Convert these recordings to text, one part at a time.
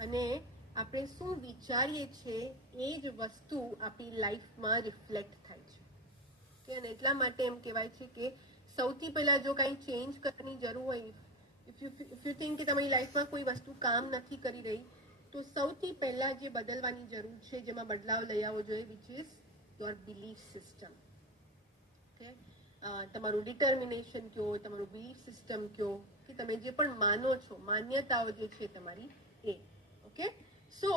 અને આપણે શું વિચારીએ છીએ એ જ વસ્તુ આપણી લાઈફમાં રિફ્લેક્ટ થાય છે કે અને એટલા માટે એમ કહેવાય છે કે સૌથી પહેલા જો કંઈ ચેન્જ કરવાની જરૂર હોય, ઇફ યુ થિંક કે તમારી લાઈફમાં કોઈ વસ્તુ કામ નથી કરી રહી, તો સૌથી પહેલા જે બદલવાની જરૂર છે, જેમાં બદલાવ લઈ આવવો જોઈએ, which is your belief system. Okay, તમારું ડિટર્મિનેશન કયો, તમારું બિલીફ સિસ્ટમ કયો, કે તમે જે પણ માનો છો, માન્યતાઓ જે છે તમારી એ. ઓકે, સો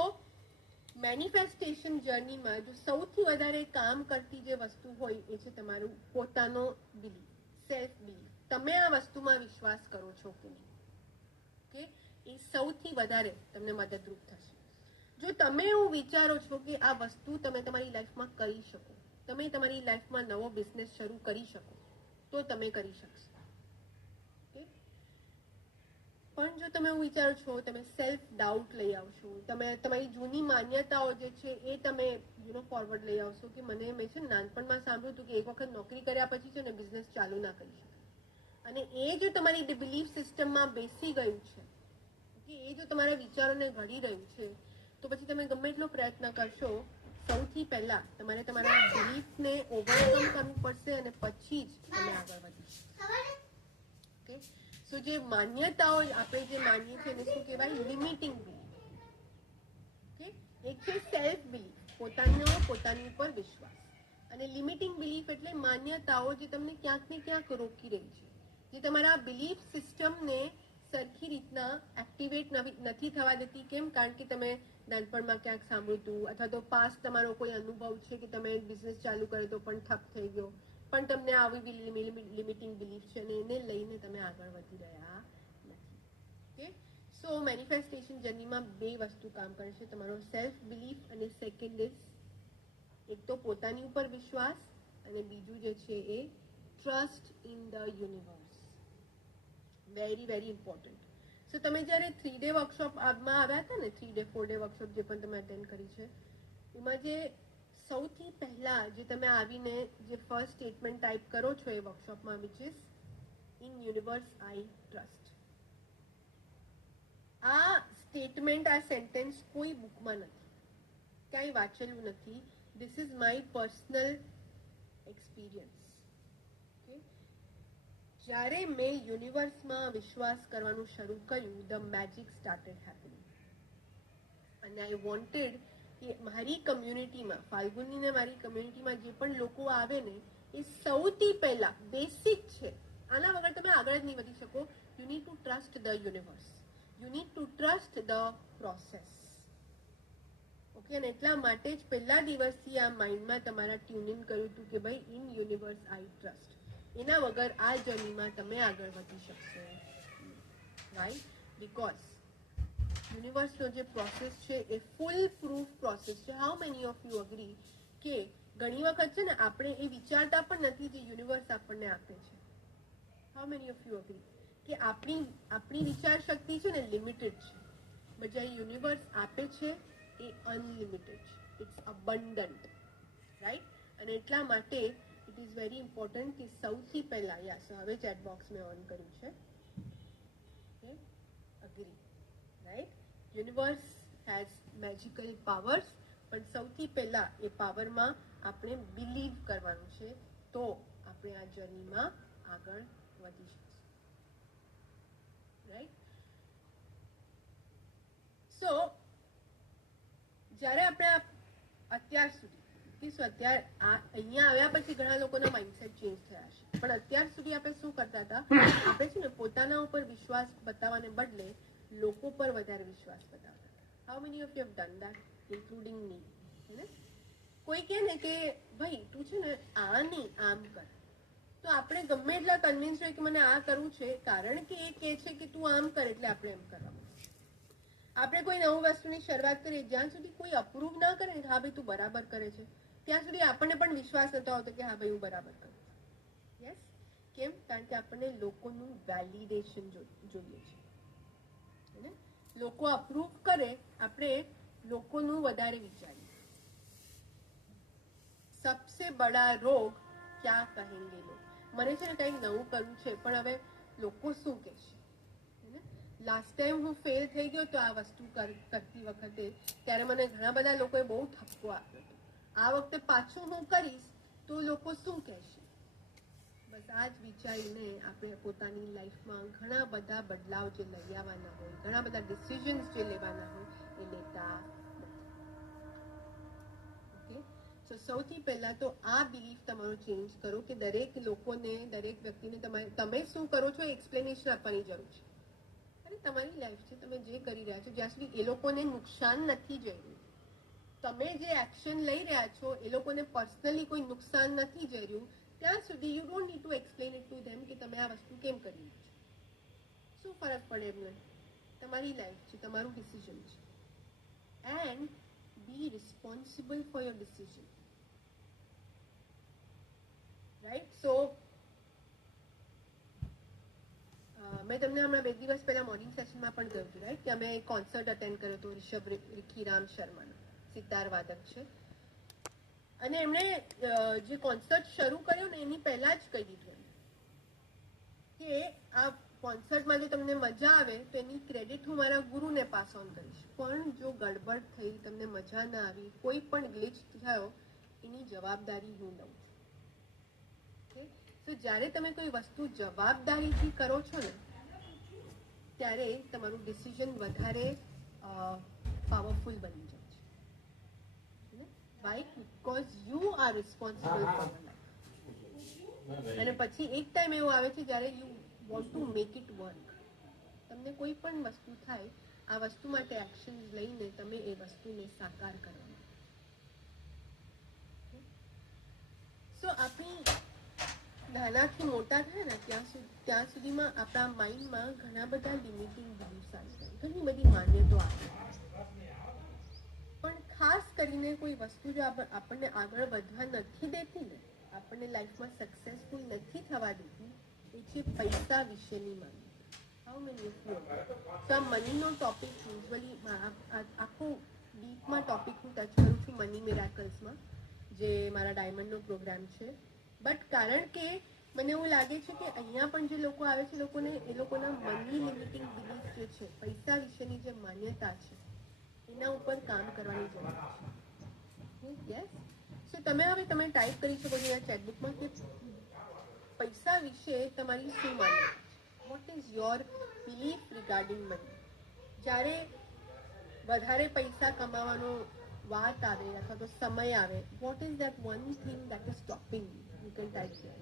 મેનિફેસ્ટેશન જર્નીમાં જો સૌથી વધારે કામ કરતી જે વસ્તુ હોય એ છે તમારું પોતાનો બિલીફ, સેલ્ફ બિલીફ. તમે આ વસ્તુમાં વિશ્વાસ કરો છો કે નહીં, કે એ સૌથી વધારે તમને મદદરૂપ થશે. જો તમે એવું વિચારો છો કે આ વસ્તુ તમે તમારી લાઈફમાં કરી શકો, તમે તમારી લાઈફમાં નવો બિઝનેસ શરૂ કરી શકો, તો તમે કરી શકશો. પણ જો તમે એવું વિચારો છો, તમે સેલ્ફ ડાઉટ લઈ આવશો, તમે તમારી જૂની માન્યતાઓ જે છે એ તમે ફોરવર્ડ લઈ આવશો કે મેં છે નાનપણમાં સાંભળ્યું હતું કે એક વખત નોકરી કર્યા પછી છે ને બિઝનેસ ચાલુ ના કરી શકાય, અને એ જો તમારી બિલીફ સિસ્ટમમાં બેસી ગયું છે, કે એ જો તમારા વિચારોને ઘડી રહ્યું છે, તો પછી તમે ગમે એટલો પ્રયત્ન કરશો, સૌથી પહેલા તમારે તમારા બિલીફને ઓવરકમ કરવું પડશે અને પછી જ તમે આગળ વધી શકશો. ઓકે, સો જે માન્યતાઓ આપણે જે માનીએ છીએ એને શું કહેવાય? Limiting belief. ઓકે, એક છે સેલ્ફ બિલીફ, પોતાની ઉપર વિશ્વાસ, અને લિમિટિંગ બિલીફ એટલે માન્યતાઓ જે તમને ક્યાંક ને ક્યાંક રોકી રહી છે, જે તમારા બિલીફ સિસ્ટમને સરખી રીતના એક્ટિવેટ નથી થવા દેતી. કેમ? કારણ કે તમે નાનપણમાં ક્યાંક સાંભળ્યું હતું, અથવા તો પાસ્ટ તમારો કોઈ અનુભવ છે કે તમે બિઝનેસ ચાલુ કર્યો તો પણ ઠપ થઈ ગયો, પણ તમને આવી લિમિટિંગ બિલીફ છે અને એને લઈને તમે આગળ વધી રહ્યા નથી. ઓકે, સો મેનિફેસ્ટેશન જર્નીમાં બે વસ્તુ કામ કરે છે, તમારો સેલ્ફ બિલીફ અને સેકન્ડ ઇઝ એક તો પોતાની ઉપર વિશ્વાસ, અને બીજું જે છે એ trust in the universe. Very very important. So તમે જ્યારે 3 ડે વર્કશોપમાં આવ્યા હતા ને, 3 ડે 4 ડે વર્કશોપ જે પણ તમે અટેન્ડ કરી છે, એમાં જે સૌથી પહેલા જે તમે આવીને જે ફર્સ્ટ સ્ટેટમેન્ટ ટાઈપ કરો છો એ વર્કશોપમાં, which is in universe I trust. આ સ્ટેટમેન્ટ, આ સેન્ટેન્સ કોઈ બુકમાં નથી, ક્યાંય વાંચેલું નથી. This is my personal experience. જ્યારે મેં યુનિવર્સમાં વિશ્વાસ કરવાનું શરૂ કર્યું, ધ મેજિક સ્ટાર્ટેડ હેપનિંગ. અને આઈ વોન્ટેડ કે મારી કમ્યુનિટીમાં, ફાલ્ગુનીને મારી કમ્યુનિટીમાં જે પણ લોકો આવે ને, એ સૌથી પહેલા બેસિક છે, આના વગર તમે આગળ જ નહીં વધી શકો. You need to trust the universe, you need to trust the process. Okay, અને એટલા માટે જ પહેલા દિવસથી આ માઇન્ડમાં તમારા ટ્યુન ઇન કર્યું હતું કે ભાઈ ઇન યુનિવર્સ આઈ ટ્રસ્ટ. એના વગર આ જર્નીમાં તમે આગળ વધી શકશો, રાઈટ? બીકોઝ યુનિવર્સનો જે પ્રોસેસ છે એ ફૂલ પ્રૂફ પ્રોસેસ છે. How many of you agree કે ઘણી વખત છે ને આપણે એ વિચારતા પણ નથી જે યુનિવર્સ આપણને આપે છે. How many of you agree કે આપણી વિચાર શક્તિ છે ને લિમિટેડ છે, બટ જે યુનિવર્સ આપે છે એ અનલિમિટેડ છે, ઇટ્સ અબન્ડન્ટ, રાઈટ? અને એટલા માટે ઇટ ઇઝ વેરી ઇમ્પોર્ટન્ટ કે સૌથી પહેલા, યસ, હવે ચેટ બોક્સ મેં ઓન કર્યું છે, agree, right? Universe has magical powers, પણ સૌથી પહેલા એ પાવરમાં આપણે બિલીવ કરવાનું છે, તો આપણે આ જર્નીમાં આગળ વધી શકીશું, રાઈટ? સો જ્યારે આપણે અત્યાર સુધી અહીંયા આવ્યા પછી ઘણા લોકોના માઇન્ડસેટ ચેન્જ થયા છે, પણ અત્યાર સુધી આપણે શું કરતા હતા? આપણે છે ને પોતાના ઉપર વિશ્વાસ બતાવવાને બદલે લોકો પર વધારે વિશ્વાસ બતાવતા હતા. How many of you have done that, including me? Hey, કોઈ કહે ને કે ભાઈ તું છે ને આ નહીં આમ કર, તો આપણે ગમે એટલા કન્વિન્સ હોય કે મને આ કરવું છે, કારણ કે એ કહે છે કે તું આમ કર એટલે આપણે એમ કરવાનું. આપણે કોઈ નવું વસ્તુની શરૂઆત કરીએ, જ્યાં સુધી કોઈ અપ્રૂવ ના કરે ને હા ભાઈ તું બરાબર કરે છે, ત્યાં સુધી આપણને પણ વિશ્વાસ નતો આવતો કે હા ભાઈ હું બરાબર કરું છું. યસ, કેમ? કારણ કે આપણને લોકોનું વેલિડેશન જોઈએ છે, લોકો અપ્રૂવ કરે, આપણે લોકોનું વધારે વિચારીએ. સબસે બડા રોગ ક્યાં કહેંગે લોગ. મને છે ને કંઈક નવું કરવું છે, પણ હવે લોકો શું કહેશે? લાસ્ટ ટાઈમ હું ફેલ થઈ ગયો તો આ વસ્તુ કરતી વખતે, ત્યારે મને ઘણા બધા લોકોએ બહુ ઠપકો આપ્યો હતો. આ વખતે પાછું હું કરીશ તો લોકો શું કહેશે? બસ આ જ વિચારીને આપણે પોતાની લાઈફમાં ઘણા બધા બદલાવ જે લઈ આવવાના હોય, ઘણા બધા ડિસિઝન્સ જે લેવાના હોય એ લેતા નથી. ઓકે, સૌથી પહેલા તો આ બિલીફ તમારો ચેન્જ કરો કે દરેક લોકોને, દરેક વ્યક્તિને તમે શું કરો છો એક્સપ્લેનેશન આપવાની જરૂર છે. અને તમારી લાઈફ છે, તમે જે કરી રહ્યા છો, જ્યાં સુધી એ લોકોને નુકસાન નથી જઈ રહ્યું, તમે જે એક્શન લઈ રહ્યા છો એ લોકોને પર્સનલી કોઈ નુકસાન નથી જઈ રહ્યું, ત્યાં સુધી you don't need to explain it to them કે તમે આ વસ્તુ કેમ કરી છો. શું ફરક પડે એમને? તમારી લાઈફ છે, તમારું ડિસિઝન છે. And be responsible for your decision, right? So મેં તમને હમણાં 2 દિવસ પહેલા મોર્નિંગ સેશનમાં પણ કહ્યું હતું, રાઈટ, કે અમે એક કોન્સર્ટ અટેન્ડ કર્યો હતો રિષભ રીખીરામ શર્માનો, સિતાર વાદક છે. અને એમણે જે કોન્સર્ટ શરૂ કર્યો ને એની પહેલા જ કહી દીધું કે આ કોન્સર્ટમાં જો તમને મજા આવે તો એની ક્રેડિટ હું મારા ગુરુને પાસ ઓન કરીશ, પણ જો ગડબડ થઈ, તમને મજા ના આવી, કોઈ પણ ગ્લિચ થયો, એની જવાબદારી હું લઉં છું. તો જ્યારે તમે કોઈ વસ્તુ જવાબદારીથી કરો છો ને, ત્યારે તમારું ડિસિઝન વધારે પાવરફુલ બની જાય છે. Why? Because you are responsible for your life. અને પછી એક ટાઈમ એવો આવે છે જ્યારે you want to make it work. તમને કોઈ પણ વસ્તુ થાય, આ વસ્તુ માટે એક્શન લઈને તમે એ વસ્તુને સાકાર કરવાનું. સો આપણી નાનાથી મોટા થાય ને ત્યાં સુધીમાં આપણા માઇન્ડમાં ઘણા બધા લિમિટિંગ બિલીફ્સ આવી જાય, ઘણી બધી માન્યતાઓ આવે. પણ ખાસ કરીને કોઈ વસ્તુ જો આપણને આગળ વધવા નથી દેતી ને, આપણને લાઈફમાં સક્સેસફુલ નથી થવા દેતી, એ છે પૈસા વિશેની માન્યતા. How many of you? તો આ મનીનો ટોપિક યુઝ્યુઅલી આખો ડીપમાં ટોપિક હું ટચ કરું છું મની મિરાકલ્સમાં, જે મારા ડાયમંડનો પ્રોગ્રામ છે. બટ કારણ કે મને એવું લાગે છે કે અહીંયા પણ જે લોકો આવે છે, એ લોકોના મની લિમિટિંગ બિલીફ જે છે, પૈસા વિશેની જે માન્યતા છે, એના ઉપર કામ કરવાની જરૂર છે. યસ, સો તમે ટાઈપ કરી શકો છો અહીંયા ચેટબુકમાં કે પૈસા વિશે તમારી શું માન્યતા છે. What is your belief regarding money? જ્યારે વધારે પૈસા કમાવાનો વાત આવે અથવા તો સમય આવે, what is that one thing that is stopping you? You can type that.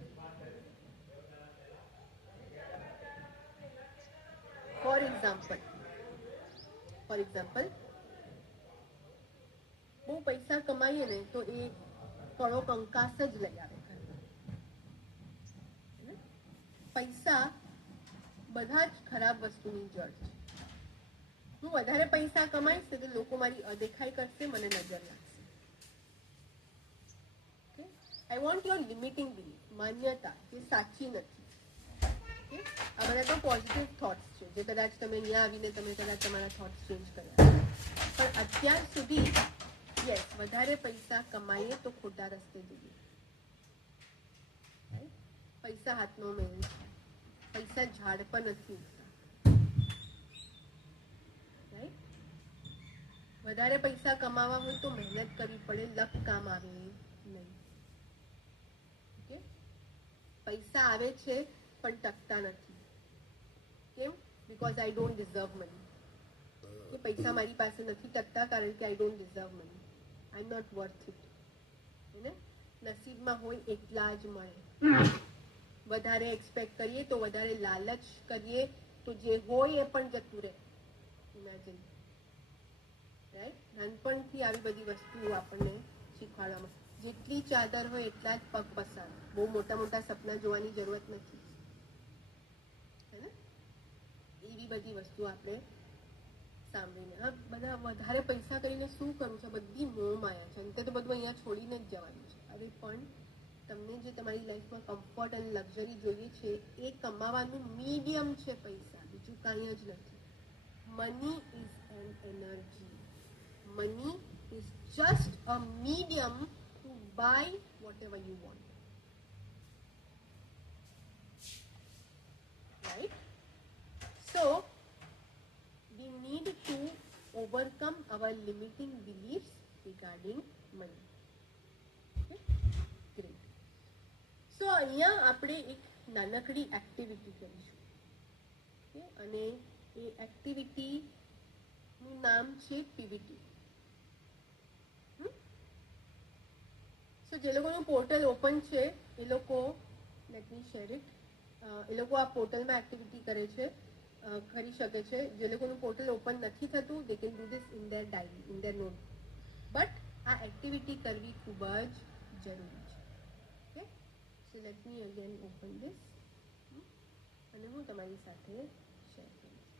For example, બહુ પૈસા કમાઈએ ને તો એ કળો કંકાસ જ લઈ આવે. પૈસા બધા જ ખરાબ વસ્તુની જડ છે. હું વધારે પૈસા કમાઈશ તો લોકો મારી અદેખાઈ કરશે, મને નજર લાગશે. I want your limiting belief, માન્યતા જે સાચી નથી. આ બધા તો પોઝિટિવ થોટ્સ છે, જે કદાચ તમે અહીંયા આવીને તમે કદાચ તમારા થોટ્સ ચેન્જ કર્યા. પણ અત્યાર સુધી યસ, વધારે પૈસા કમાઈએ તો ખોટા રસ્તે જઈએ. પૈસા હાથનો મેળ છે, પૈસા ઝાડ પર નથી ઉગતા. રાઈટ? વધારે પૈસા કમાવા હોય તો મહેનત કરવી પડે, લક કામ આવે નહીં. ઓકે, પૈસા આવે છે પણ ટકતા નથી. કેમ? Because I don't deserve money. કે પૈસા મારી પાસે નથી ટકતા કારણ કે I don't deserve money, I am not worth it. નસીબમાં હોય એટલા જ મળે. વધારે એક્સપેક્ટ કરીએ તો, વધારે લાલચ કરીએ તો જે હોય એ પણ જતું રહે. Imagine, right? નાનપણથી આવી બધી વસ્તુઓ આપણને શીખવાડવામાં, જેટલી ચાદર હોય એટલા જ પગ પસાર. બહુ મોટા મોટા સપના જોવાની જરૂરત નથી, હે ને? એવી બધી વસ્તુ આપણે સાંભળીને, હા, બધા વધારે પૈસા કરીને શું કરવું છે? બધી મોહ માયા છે. અંતે તો બધું અહીંયા છોડીને જ જવાનું છે. હવે પણ તમને જે તમારી લાઈફમાં કમ્ફર્ટ અને લક્ઝરી જોઈએ છે, એ કમાવાનું મીડિયમ છે પૈસા, બીજું કાંઈ જ નથી. Money is an energy. Money is just a medium to buy whatever you want. Right? So our limiting beliefs regarding money. Okay? Great. So અહીંયા આપણે એક નાનકડી એક્ટિવિટી કરીશું. Okay? અને એ એક્ટિવિટીનું નામ છે પીવીટી. સો જે લોકોનું પોર્ટલ ઓપન છે એ લોકો, લેટ મી શેર ઇટ, એ લોકો આ પોર્ટલમાં એક્ટિવિટી કરે છે, કરી શકે છે. જે લોકોનું પોર્ટલ ઓપન નથી થતું, they can do this in their diary, in their note. But આ એક્ટિવિટી કરવી ખૂબ જ જરૂરી છે. Okay, so let me again open this અને હું તમારી સાથે શેર કરીશ.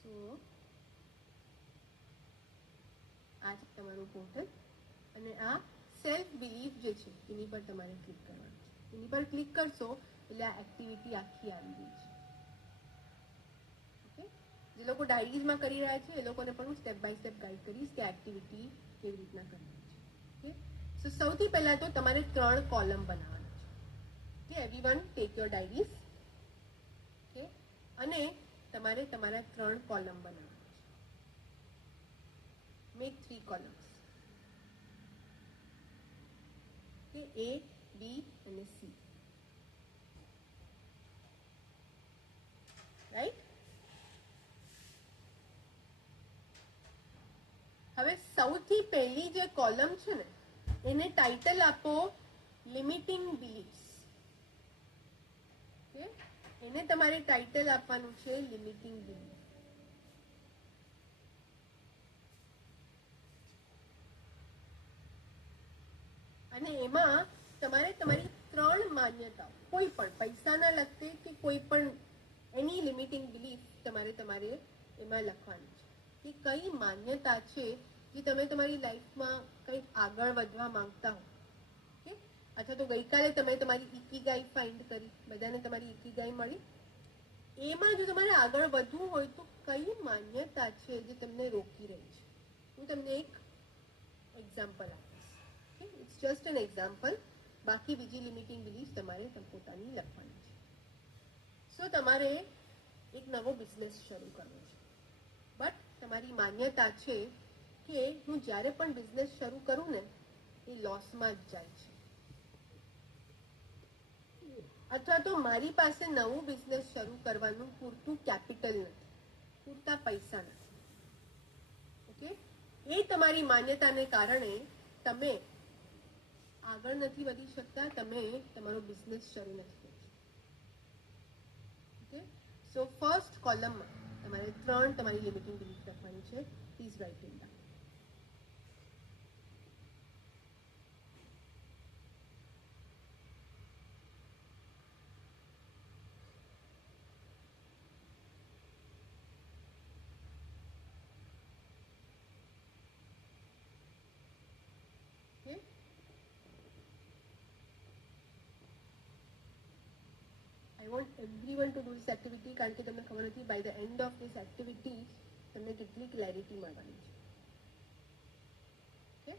સો આ છે તમારું પોર્ટલ અને આ સેલ્ફ બિલીફ જે છે એની પર તમારે ક્લિક કરવાનું છે. એની પર ક્લિક કરશો એટલે આ એક્ટિવિટી આખી આવી ગઈ છે. ઓકે, જે લોકો ડાયરીઝમાં કરી રહ્યા છે એ લોકોને પણ હું સ્ટેપ બાય સ્ટેપ ગાઈડ કરીશ કે એક્ટિવિટી કેવી રીતના કરવાની છે. ઓકે, સો સૌથી પહેલા તો તમારે 3 કોલમ બનાવવાના છે. Okay, everyone take your diaries. Okay, અને તમારે તમારા 3 કોલમ બનાવવાના છે. Make 3 columns. Okay, A, B અને C. રાઈટ? હવે સૌથી પહેલી જે કોલમ છે ને એને ટાઇટલ આપો લિમિટિંગ બિલીફ્સ. ઓકે, એને તમારે ટાઇટલ આપવાનું છે લિમિટિંગ બિલીફ. અને એમાં તમારે તમારી 3 માન્યતાઓ, કોઈ પણ પૈસાના લગતી કે કોઈ પણ એની લિમિટિંગ બિલીફ તમારે એમાં લખવાની છે કે કઈ માન્યતા છે જે તમે તમારી લાઈફમાં કંઈક આગળ વધવા માંગતા હો. ઓકે, અથવા તો ગઈકાલે તમે તમારી ઇકીગાઈ ફાઇન્ડ કરી, બધાને તમારી ઇકીગાઈ મળી. એમાં જો તમારે આગળ વધવું હોય તો કઈ માન્યતા છે જે તમને રોકી રહી છે? હું તમને એક એક્ઝામ્પલ આપીશ. Okay, it's just an example. બાકી બીજી લિમિટિંગ બિલીફ તમારે પોતાની લખવાની છે. સો તમારે એક નવો બિઝનેસ શરૂ કરવો છે, બટ તમારી માન્યતા છે કે હું જ્યારે પણ બિઝનેસ શરૂ કરું ને એ લોસમાં જ જાય છે, અથવા તો મારી પાસે નવું બિઝનેસ શરૂ કરવાનું પૂરતું કેપિટલ નથી, પૂરતા પૈસા નથી. ઓકે, એ તમારી માન્યતાને કારણે તમે આગળ નથી વધી શકતા, તમે તમારો બિઝનેસ શરૂ નથી કરી શકતા. ઓકે, સો ફર્સ્ટ કોલમમાં તમારે 3 તમારી લિમિટિંગ બિલીફ લખવાની છે. Please write it down. Okay, I want everyone to do this activity કારણ કે તમને ખબર નથી by the end of this activity તમને કેટલી ક્લેરિટી મળવાની છે. ઓકે,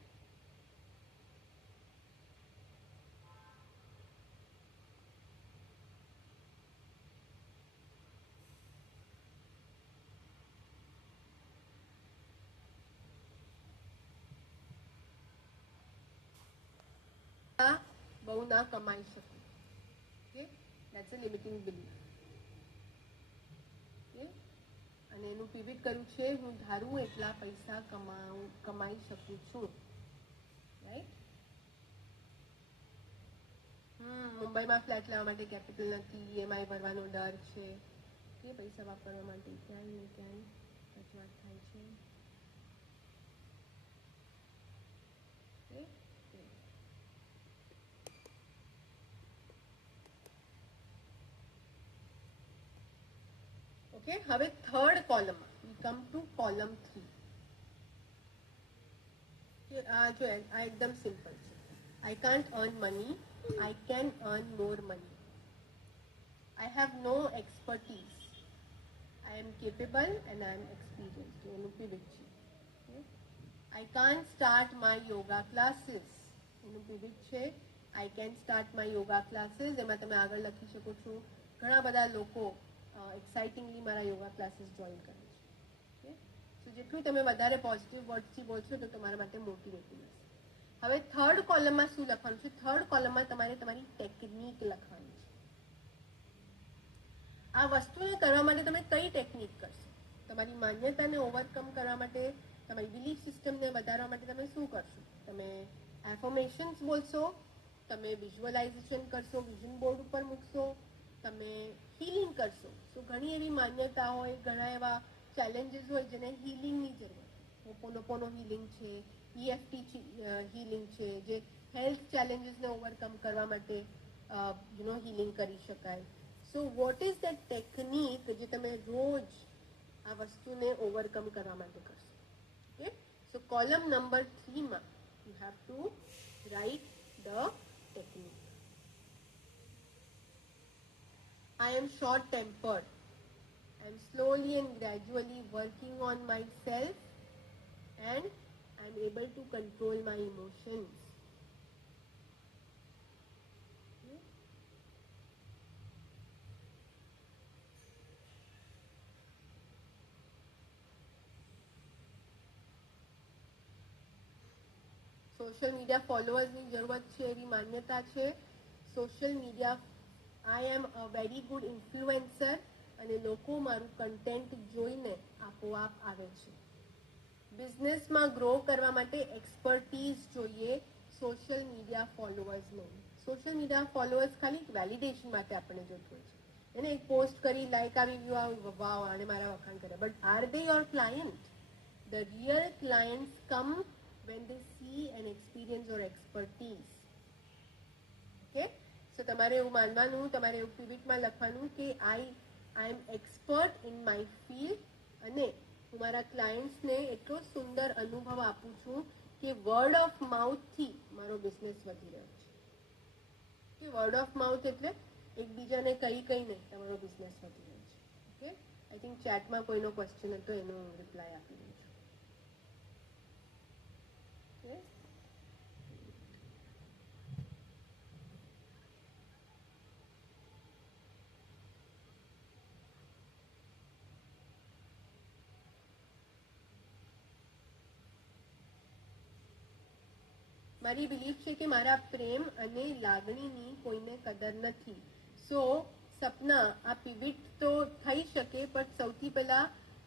બહુ ના કમાઈ શકું. Okay, that's a limiting belief. Okay, અને એનું પીવીટ કર્યું છે હું ધારું એટલા પૈસા કમાઈ શકું છું. રાઈટ? મુંબઈમાં ફ્લેટ લેવા માટે કેપિટલ નથી, ઈએમઆઈ ભરવાનો ડર છે, કે પૈસા વાપરવા માટે ક્યાંય ને ક્યાંય રજૂઆત થાય છે. ઓકે, હવે થર્ડ કોલમમાં વી કમ ટુ કોલમ 3. આ જો આ એકદમ સિમ્પલ છે. I can't earn money, I can earn more money. I have no expertise, I am capable and I am experienced. એનું પીવીટ છે. I can't start my yoga classes. એનું pivot છે I can start my yoga classes. એમાં તમે આગળ લખી શકો છો ઘણા બધા લોકો એક્સાઇટિંગલી મારા યોગા ક્લાસીસ જોઈન કરે છે. સો જેટલું તમે વધારે પોઝિટિવ વર્ડ્સથી બોલશો તો તમારા માટે મોટિવેટિવ હશે. હવે થર્ડ કોલમમાં શું લખવાનું છે? થર્ડ કોલમમાં તમારે તમારી ટેકનિક લખવાની છે. આ વસ્તુને કરવા માટે તમે કઈ ટેકનિક કરશો? તમારી માન્યતાને ઓવરકમ કરવા માટે, તમારી બિલીફ સિસ્ટમને વધારવા માટે તમે શું કરશો? તમે એફર્મેશન્સ બોલશો, તમે વિઝ્યુઅલાઇઝેશન કરશો, વિઝન બોર્ડ ઉપર મૂકશો, તમે હીલિંગ કરશો. તો ઘણી એવી માન્યતા હોય, ઘણા એવા ચેલેન્જીસ હોય જેને હીલિંગની જરૂર હોય. હોપોનોપોનો હીલિંગ છે, EFT હીલિંગ છે, જે હેલ્થ ચેલેન્જીસને ઓવરકમ કરવા માટે હીલિંગ કરી શકાય. So what is the technique જે તમે રોજ આ વસ્તુને ઓવરકમ કરવા માટે કરશો? ઓકે, સો કોલમ નંબર 3 માં you have to write the technique. I am short tempered. I am slowly and gradually working on myself and I am able to control my emotions. Social media ફોલોઅર્સની જરૂરત છે એવી માન્યતા છે. Social media, I am a very good influencer અને લોકો મારું content જોઈને આપોઆપ આવે છે. બિઝનેસમાં ગ્રો કરવા માટે એક્સપર્ટીઝ જોઈએ, સોશિયલ મીડિયા ફોલોઅર્સ નહીં. સોશિયલ મીડિયા ફોલોઅર્સ ખાલી વેલિડેશન માટે આપણને જોતું હોય છે. એને એક પોસ્ટ કરી, લાઈક આવી ગયું, વાવ આને મારા વખાણ કર્યા, but are they your client? The real clients come when they see and experience your expertise. Okay, so તમારે એવું માનવાનું, તમારે એવું પિવિટમાં લખવાનું કે આઈ એમ એક્સપર્ટ ઇન માય ફિલ્ડ અને હું મારા ક્લાયન્ટ્સને એટલો સુંદર અનુભવ આપું છું કે વર્ડ ઓફ માઉથથી મારો બિઝનેસ વધી રહ્યો છે. કે વર્ડ ઓફ માઉથ એટલે એકબીજાને કહીને તમારો બિઝનેસ વધી રહ્યો છે. ઓકે, આઈ થિંક ચેટમાં કોઈનો ક્વેશ્ચન હતો, એનો રિપ્લાય આપી દઉં છું. મારી બિલીફ છે કે મારા પ્રેમ અને લાગણીની કોઈને કદર નથી. સો સપના, આ પિવિટ તો થઈ શકે, પણ સૌથી પહેલા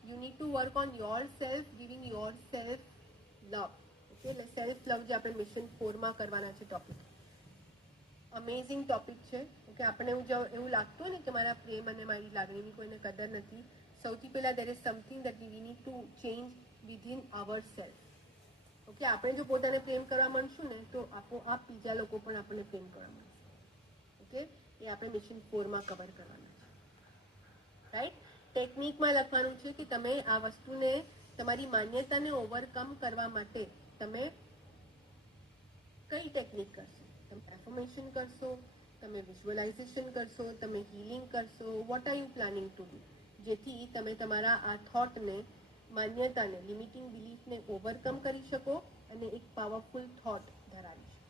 you need to work on your self, giving your self love. Okay, એટલે સેલ્ફ લવ જે આપણે મિશન 4 માં કરવાના છે ટોપિક. અમેઝિંગ ટોપિક છે. ઓકે, આપણે એવું લાગતું હોય ને કે મારા પ્રેમ અને મારી લાગણીની કોઈને કદર નથી, સૌથી પહેલા there is something that we need to change within our self. Okay, આપણે જો પોતાને પ્રેમ કરવા માંડશું ને તો આપોઆપ બીજા લોકો પણ આપણને પ્રેમ કરવા માંડશે. ઓકે, એ આપણે મિશન 4 માં કવર કરવાના છે. રાઈટ, ટેકનિકમાં લખવાનું છે કે તમે આ વસ્તુને, તમારી માન્યતાને ઓવરકમ કરવા માટે તમે કઈ ટેકનિક કરશો? તમે એફર્મેશન કરશો, તમે વિઝ્યુઅલાઇઝેશન કરશો, તમે હીલિંગ કરશો, what are you planning to do? જેથી તમે તમારા આ થોટને, માન્યતાને, લિમિટિંગ બિલીફને ઓવરકમ કરી શકો અને એક પાવરફુલ થોટ ધરાવી શકો.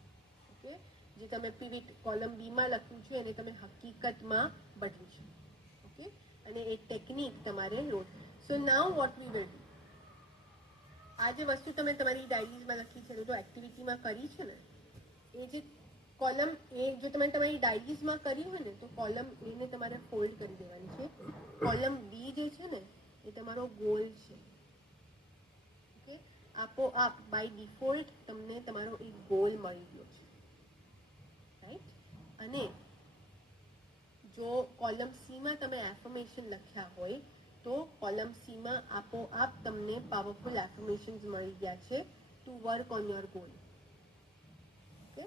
ઓકે, જે તમે પિવિટ કોલમ બીમાં લખ્યું છે એને તમે હકીકતમાં બદલી શકો. ઓકે, અને એ ટેકનિક તમારે રોજ. So now what we will do, આ જે વસ્તુ તમે તમારી ડાયરીઝમાં લખી છે, તો એક્ટિવિટીમાં કરી છે ને, એ જે કોલમ એ જો તમે તમારી ડાયરીઝમાં કરી હોય ને તો કોલમ એને તમારે ફોલ્ડ કરી દેવાની છે. કોલમ બી જે છે ને એ તમારો ગોલ છે. ઓકે, આપોઆપ બાય ડિફોલ્ટ તમને તમારો એક ગોલ મળી ગયો છે. રાઈટ, અને જો કોલમ સીમાં તમે એફર્મેશન લખ્યા હોય તો કોલમ સીમાં આપોઆપ તમને પાવરફુલ એફર્મેશન્સ મળી ગયા છે to work on your goal. Okay,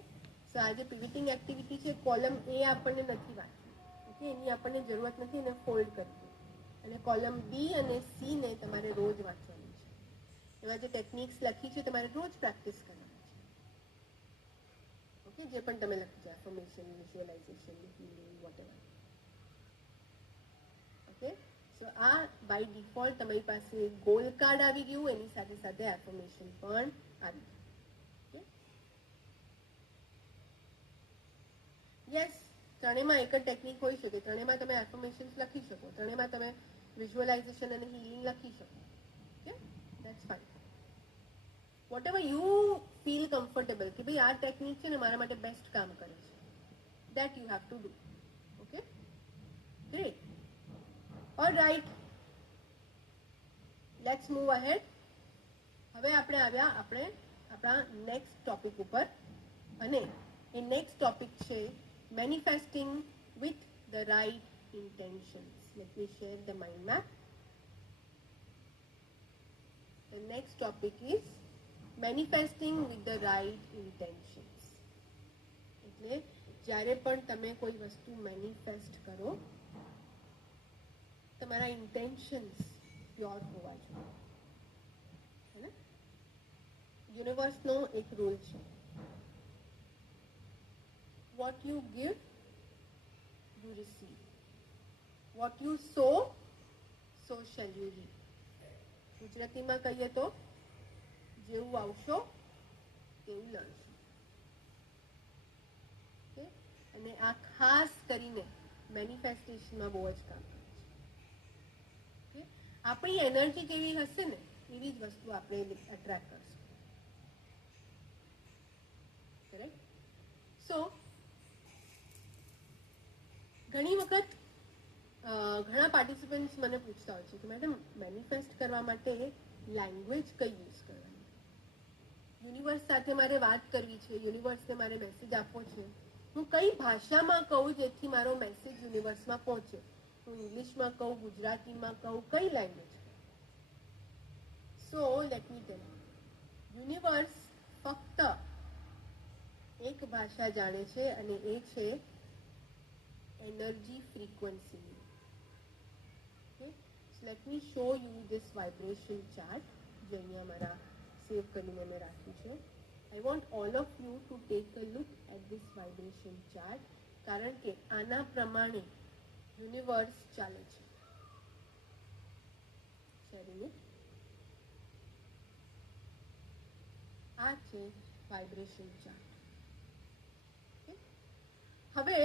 so આ જે પિવિટિંગ એક્ટિવિટી છે, કોલમ એ આપણને નથી વાંચવી. ઓકે, એની આપણને જરૂરત નથી, એને ફોલ્ડ કરી દો. અને કોલમ બી અને સી ને તમારે રોજ વાંચવાની છે. એમાં જે ટેકનિક્સ લખી છે તમારે રોજ પ્રેક્ટિસ કરવાની છે. ઓકે, જે પણ તમે લખી છે, affirmation, visualisation, healing, whatever. Okay, so આ બાય ડિફોલ્ટ તમારી પાસે ગોલ કાર્ડ આવી ગયું, એની સાથે સાથે એફર્મેશન પણ આવી ગયું. ઓકે, યસ, ત્રણેયમાં એક જ ટેકનિક હોઈ શકે. ત્રણેયમાં તમે એફર્મેશન્સ લખી શકો, ત્રણેયમાં તમે વિઝ્યુઅલાઇઝેશન અને હીલિંગ લખી શકો. Okay, That's fine. Whatever you feel comfortable, કે ભાઈ આ ટેકનિક છે ને મારા માટે બેસ્ટ કામ કરે છે, that you have to do. Okay? Great. All right. Let's move ahead. હવે આપણે આવ્યા આપણા નેક્સ્ટ ટોપિક ઉપર, અને એ નેક્સ્ટ ટોપિક છે manifesting with the right intentions. Let me share the mind map. The next topic is manifesting with the right intentions. એટલે જ્યારે પણ તમે કોઈ વસ્તુ મેનિફેસ્ટ કરો, તમારા ઇન્ટેન્શન્સ પ્યોર હોવા જોઈએ. હે ને? યુનિવર્સનો એક રૂલ છે, what you give you receive, what you sow so shall you reap. ગુજરાતીમાં કહીએ તો જેવું આવશો તેવું લણશો. ઓકે? અને આ ખાસ કરીને મેનિફેસ્ટેશનમાં બહુ જ કામ કરે છે. આપણી એનર્જી જેવી હશે ને એવી જ વસ્તુ આપણે એટ્રેક્ટ કરશું. કરેક્ટ? સો ઘણી વખત ઘણા પાર્ટિસિપન્ટ્સ મને પૂછતા હોય છે કે મેડમ મેનિફેસ્ટ કરવા માટે લેંગ્વેજ કઈ યુઝ કરવાની, યુનિવર્સ સાથે મારે વાત કરવી છે, યુનિવર્સને મારે મેસેજ આપવો છે, હું કઈ ભાષામાં કહું જેથી મારો મેસેજ યુનિવર્સમાં પહોંચે. હું ઇંગ્લિશમાં કહું, ગુજરાતીમાં કહું, કઈ language? So let me tell you, universe ફક્ત એક ભાષા જાણે છે, અને એ છે energy frequency. Okay? So let me show you this vibration chart. જે અહીંયા મારા સેવ કરીને મેં રાખ્યું છે. I want all of you to take a look at this vibration chart, કારણ કે આના પ્રમાણે યુનિવર્સ ચાલે છે. Sharing it. આ છે વાઇબ્રેશન ચાર્ટ. હવે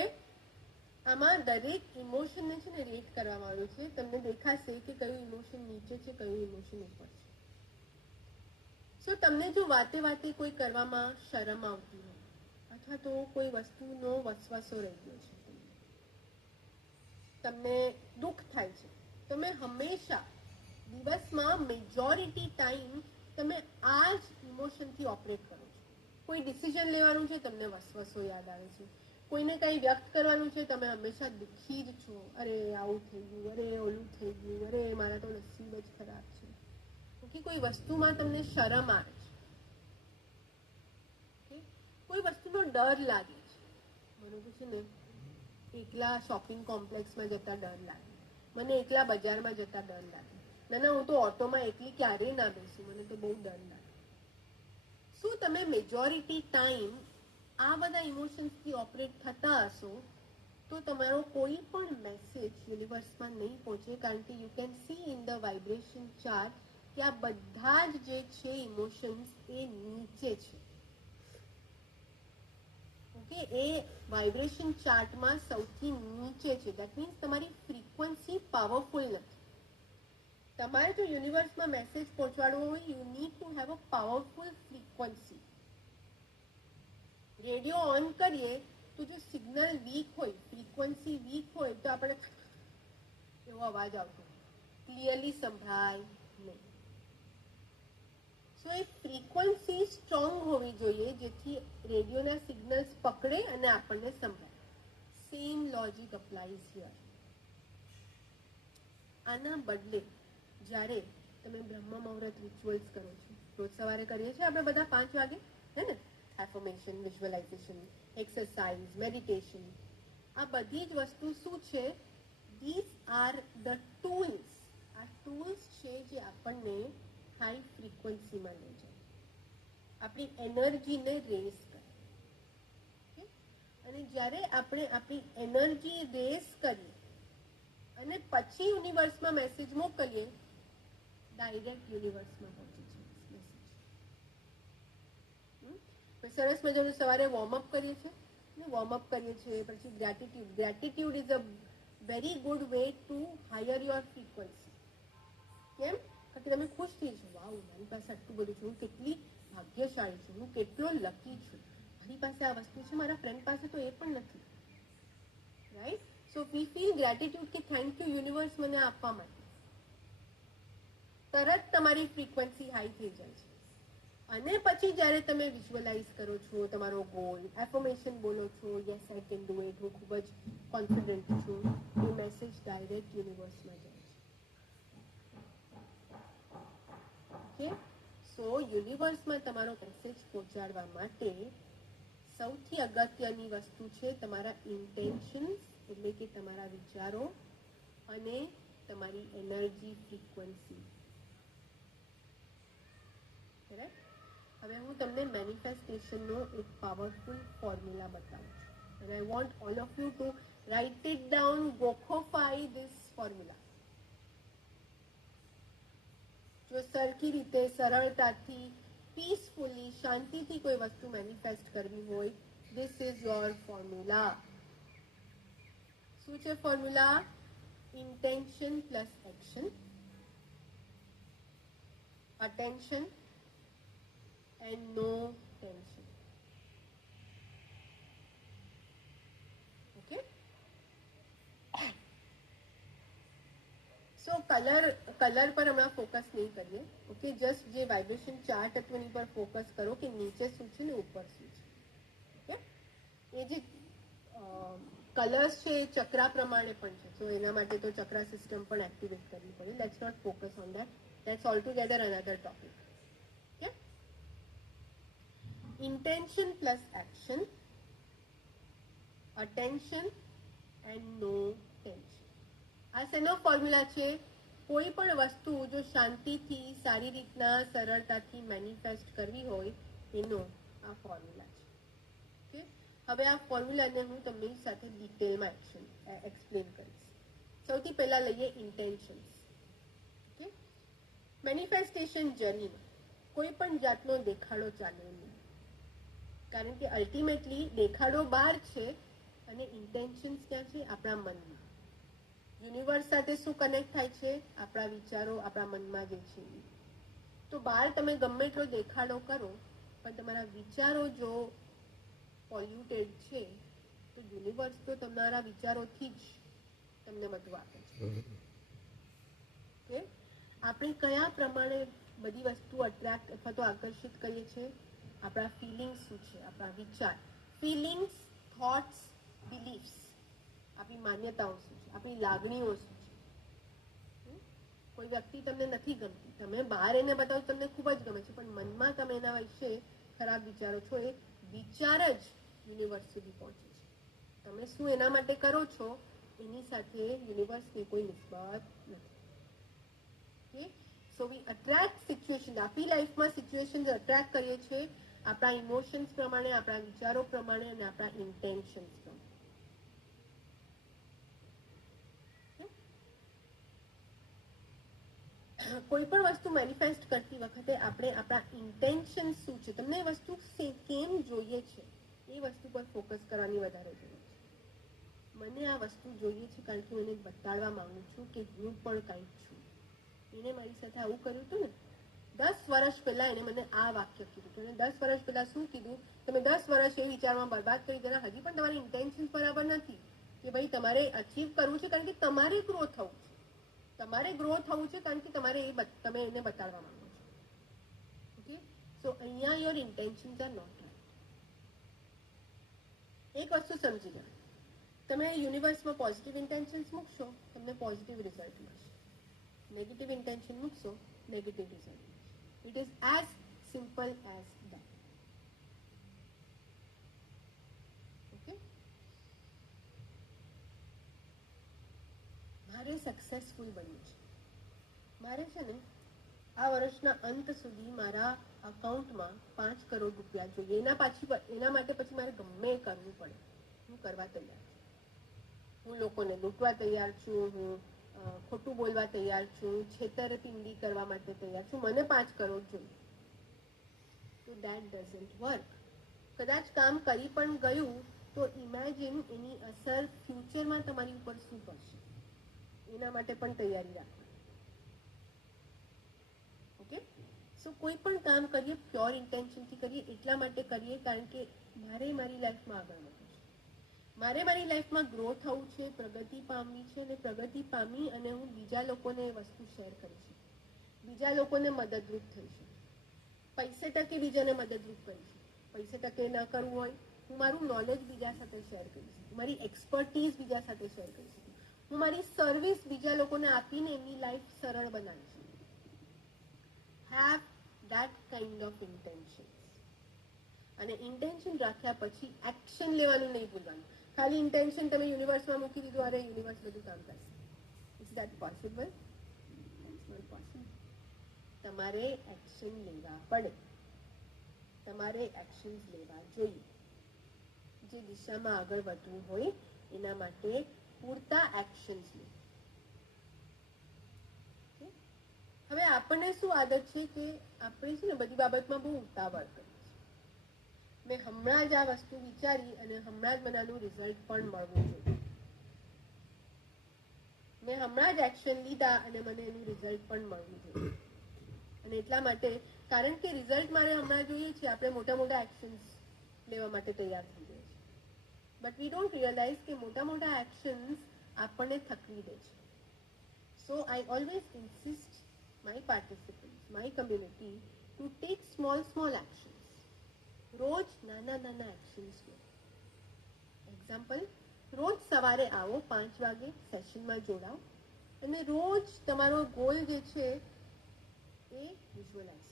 આમાં દરેક ઇમોશનને છે ને રેટ કરવામાં આવ્યું છે. તમને દેખાશે કે કયું ઇમોશન નીચે છે, કયું ઇમોશન ઉપર છે. સો તમને જો વાતે વાતે કોઈ કરવામાં શરમ આવતી હોય, અથવા તો કોઈ વસ્તુનો વસવાસો રહી ગયો છે, તમને દુઃખ થાય છે, તમે હંમેશા દિવસમાં મેજોરિટી ટાઈમ તમે આ જ ઇમોશનથી ઓપરેટ કરો છો. કોઈ ડિસિઝન લેવાનું છે, તમને વસવાસો યાદ આવે છે. કોઈને કંઈ વ્યક્ત કરવાનું છે, તમે હંમેશા દુઃખી જ છો. અરે આવું થઈ ગયું, અરે ઓલું થઈ ગયું, અરે મારા તો નસીબ જ ખરાબ છે. ઓકે? કોઈ વસ્તુમાં તમને શરમ આવે છે, ઓકે? કોઈ વસ્તુનો ડર લાગે છે. બરોબર છે ને? એકલા શોપિંગ કોમ્પ્લેક્સમાં જતા ડર લાગે, મને એકલા બજારમાં જતા ડર લાગે, ના હું તો ઓટોમાં એકલી ક્યારેય ના બેસું, મને તો બહુ ડર લાગે. શું તમે મેજોરિટી ટાઈમ આ બધા ઇમોશન્સથી ઓપરેટ થતા હશો તો તમારો કોઈ પણ મેસેજ યુનિવર્સમાં નહીં પહોંચે, કારણ કે you can see in the vibration chart કે આ બધા જ જે છે ઇમોશન્સ એ નીચે છે. ઓકે? એ વાઇબ્રેશન ચાર્ટમાં સૌથી નીચે છે. દેટ મીન્સ તમારી ફ્રીક્વન્સી પાવરફુલ નથી. તમારે જો યુનિવર્સમાં મેસેજ પહોંચાડવો હોય, you need to have a powerful frequency. Radio on કરીએ તો જો સિગ્નલ વીક હોય, ફ્રીક્વન્સી વીક હોય, તો આપણે એવો અવાજ આવતો ક્લિયરલી સંભળાય નહીં. સો એ ફ્રીક્વન્સી સ્ટ્રોંગ હોવી જોઈએ જેથી રેડિયોના સિગ્નલ્સ પકડે અને આપણને સંભળાય. Same logic applies here. આના બદલે જ્યારે તમે બ્રહ્મ મુહૂર્ત રિચ્યુઅલ્સ કરો છો, રોજ સવારે કરીએ છીએ આપણે બધા 5 વાગે, હે ને? એફર્મેશન, વિઝ્યુઅલાઇઝેશન, એક્સરસાઇઝ, મેડિટેશન, આ બધી જ વસ્તુ શું છે? These are the tools. આ ટૂલ્સ છે જે આપણને હાઈ ફ્રીક્વન્સીમાં લઈ જાય, આપણી એનર્જીને રેઝ કરે. અને જ્યારે આપણે આપણી એનર્જી રેઝ કરીએ અને પછી યુનિવર્સમાં મેસેજ મોકલીએ, ડાયરેક્ટ યુનિવર્સમાં પહોંચે છે મેસેજ. સરસ મજાનું સવારે વોર્મઅપ કરીએ છીએ, વોર્મઅપ કરીએ છીએ, પછી gratitude is a very good way to higher your frequency. કેમ? કે તમે ખુશ થઈ છો, વાવ વાવ, મારી પાસે આટલું બધું છે, હું કેટલી ભાગ્યશાળી છું, હું કેટલો લકી છું, મારી પાસે આ વસ્તુ છે, મારા ફ્રેન્ડ પાસે તો એ પણ નથી. રાઈટ? સો વી ફીલ ગ્રેટિટ્યુડ કે થેન્ક યુ યુનિવર્સ મને આપવા માટે. તરત તમારી ફ્રીક્વન્સી હાઈ થઈ જાય છે. અને પછી જ્યારે તમે વિઝ્યુઅલાઇઝ કરો છો તમારો ગોલ, એફર્મેશન બોલો છો, yes I can do it, હું ખૂબ જ કોન્ફિડન્ટ છું, એ મેસેજ ડાયરેક્ટ યુનિવર્સમાં જાય છે. ઓકે, સો યુનિવર્સમાં તમારો મેસેજ પહોંચાડવા માટે સૌથી અગત્યની વસ્તુ છે તમારા ઇન્ટેન્શન્સ, એટલે કે તમારા વિચારો અને તમારી એનર્જી ફ્રીક્વન્સી. કરેક્ટ? હવે હું તમને મેનિફેસ્ટેશનનો એક પાવરફુલ ફોર્મ્યુલા બતાવું છું. And I want all of you to write it down, vocify this formula. જો સરખી રીતે, સરળતાથી, પીસફુલી, શાંતિથી કોઈ વસ્તુ મેનિફેસ્ટ કરવી હોય, this is your formula. શું છે formula? Intention plus action, attention and no tension. Okay? So colour પર હમણાં ફોકસ નહીં કરીએ. ઓકે, જસ્ટ જે વાઇબ્રેશન 4 તત્વની પર ફોકસ કરો કે નીચે શું છે ને ઉપર શું છે. ઓકે, એ જે કલર્સ છે એ ચક્રા પ્રમાણે પણ છે, તો એના માટે તો ચક્રા સિસ્ટમ પણ એક્ટિવેટ કરવી પડે. Let's not focus on that, that's all together another topic. Okay, intention plus action, attention and no tension. આ શેનો ફોર્મ્યુલા છે? કોઈ પણ વસ્તુ જો શાંતિથી, સારી રીતના, સરળતાથી મેનિફેસ્ટ કરવી હોય એનો આ ફોર્મ્યુલા છે. ઓકે, હવે આ ફોર્મ્યુલાને હું તમારી સાથે ડિટેલમાં એક્સપ્લેન કરીશ. સૌથી પહેલા લઈએ ઇન્ટેન્શન્સ. ઓકે, મેનિફેસ્ટેશન જર્નીમાં કોઈ પણ જાતનો દેખાડો ચાલે નહીં, કારણ કે અલ્ટિમેટલી દેખાડો બહાર છે અને ઇન્ટેન્શન્સ ક્યાં છે? આપણા મનમાં. યુનિવર્સ સાથે શું કનેક્ટ થાય છે? આપણા વિચારો, આપણા મનમાં જે છે. તો બહાર તમે ગમે એટલો દેખાડો કરો, પણ તમારા વિચારો જો પોલ્યુટેડ છે તો યુનિવર્સ તો તમારા વિચારોથી જ તમને બધું આપે છે. ઓકે, આપણે કયા પ્રમાણે બધી વસ્તુ અટ્રેક્ટ અથવા તો આકર્ષિત કરીએ છીએ? આપણા ફિલિંગ્સ શું છે? આપણા વિચાર, ફિલિંગ્સ, થોટ્સ, બિલીફ્સ, આપણી માન્યતાઓ શું છે? આપણી લાગણીઓ શું છે? કોઈ વ્યક્તિ તમને નથી ગમતી, તમે બહાર એને બતાવો તમને ખૂબ જ ગમે છે, પણ મનમાં તમે એના વિશે ખરાબ વિચારો છો. એ વિચાર જ યુનિવર્સ સુધી પહોંચે છે. તમે શું એના માટે કરો છો એની સાથે યુનિવર્સની કોઈ નિસ્બત નથી. ઓકે, સો વી અટ્રેક્ટ સિચ્યુએશન. આપણી લાઈફમાં સિચ્યુએશન્સ અટ્રેક્ટ કરીએ છીએ આપણા ઇમોશન્સ પ્રમાણે, આપણા વિચારો પ્રમાણે અને આપણા ઇન્ટેન્શન્સ પ્રમાણે. કોઈ પણ વસ્તુ મેનિફેસ્ટ કરતી વખતે આપણે આપણા ઇન્ટેન્શન શું છે, તમને એ વસ્તુ કેમ જોઈએ છે, એ વસ્તુ પર ફોકસ કરવાની વધારે જરૂર છે. મને આ વસ્તુ જોઈએ છે કારણ કે હું એને બતાડવા માંગુ છું કે હું પણ કંઈક છું. એને મારી સાથે આવું કર્યું હતું ને, 10 વર્ષ પહેલા એને મને આ વાક્ય કીધું હતું. અને 10 વર્ષ પહેલા શું કીધું? તમે 10 વર્ષ એ વિચારમાં બરબાદ કરી દેના. હજી પણ તમારી ઇન્ટેન્શન બરાબર નથી કે ભાઈ તમારે અચીવ કરવું છે, કારણ કે તમારે ગ્રો થવું છે. તમારે ગ્રો થવું છે કારણ કે તમારે તમે એને બતાડવા માંગો છો. ઓકે, સો અહીંયા your intentions are not right. એક વસ્તુ સમજી લો, તમે યુનિવર્સમાં પોઝિટિવ ઇન્ટેન્શન્સ મૂકશો, તમને પોઝિટિવ રિઝલ્ટ મળશે. નેગેટિવ ઇન્ટેન્શન મૂકશો, નેગેટિવ રિઝલ્ટ મળશે. It is as simple as that. Okay, મારે સક્સેસફુલ બનવું છે. મારે છે ને આ વર્ષના અંત સુધી મારા અકાઉન્ટમાં 5 કરોડ રૂપિયા જોઈએ. એના માટે પછી મારે ગમે એ કરવું પડે, હું કરવા તૈયાર છું. હું લોકોને લૂંટવા તૈયાર છું, હું ખોટું બોલવા તૈયાર છું, છેતરપિંડી કરવા માટે તૈયાર છું. મને 5 કરોડ જોઈએ. તો દેટ ડઝન્ટ વર્ક. કદાચ કામ કરી પણ ગયું તો ઇમેજિન એની અસર ફ્યુચરમાં તમારી ઉપર શું કરશે, એના માટે પણ તૈયારી રાખવાની. ઓકે, સો કોઈ પણ કામ કરીએ પ્યોર ઇન્ટેન્શનથી કરીએ, એટલા માટે કરીએ કારણ કે મારે મારી લાઈફમાં આગળ વધવું છે, મારે મારી લાઈફમાં ગ્રો થવું છે, પ્રગતિ પામવી છે, અને પ્રગતિ પામી અને હું બીજા લોકોને એ વસ્તુ શેર કરી શકું, બીજા લોકોને મદદરૂપ થઈ શકું, પૈસે ટકે બીજાને મદદરૂપ કરી શકું. પૈસે ટકે ન કરવું હોય, હું મારું નોલેજ બીજા સાથે શેર કરી શકું, મારી એક્સપર્ટીઝ બીજા સાથે શેર કરી શકું, હું મારી સર્વિસ બીજા લોકોને આપીને એમની લાઈફ સરળ બનાવી શકું. Have that kind of intentions. અને ઇન્ટેન્શન રાખ્યા પછી એક્શન લેવાનું નહીં ભૂલવાનું. ખાલી ઇન્ટેન્શન તમે યુનિવર્સમાં મૂકી દીધું, અરે યુનિવર્સ બધું કામ કરશે. Is that possible? It's not possible. તમારે એક્શન લેવા પડે, તમારે એક્શન્સ લેવા જોઈએ. જે દિશામાં આગળ વધવું હોય એના માટે પૂરતા એક્શન્સ લે. હવે આપણને શું આદત છે કે આપણે છે ને બધી બાબતમાં બહુ ઉતાવળ કરીએ છીએ. મેં હમણાં જ આ વસ્તુ વિચારી અને હમણાં જ મને આનું રિઝલ્ટ પણ મળવું જોઈએ. મેં હમણાં જ એક્શન લીધા અને મને એનું રિઝલ્ટ પણ મળવું જોઈએ. અને એટલા માટે કારણ કે રિઝલ્ટ મારે હમણાં જોઈએ છે, આપણે મોટા મોટા એક્શન્સ લેવા માટે તૈયાર થઈ જઈએ છીએ. બટ વી ડોન્ટ રિયલાઇઝ કે મોટા મોટા એક્શન્સ આપણને થકવી દે છે. So I always insist my participants, my community to take small actions. રોજ નાના નાના એક્શન્સ લો. એક્ઝામ્પલ, રોજ સવારે આવો 5 વાગે સેશનમાં જોડાઓ અને રોજ તમારો ગોલ જે છે એ વિઝ્યુઅલાઇઝ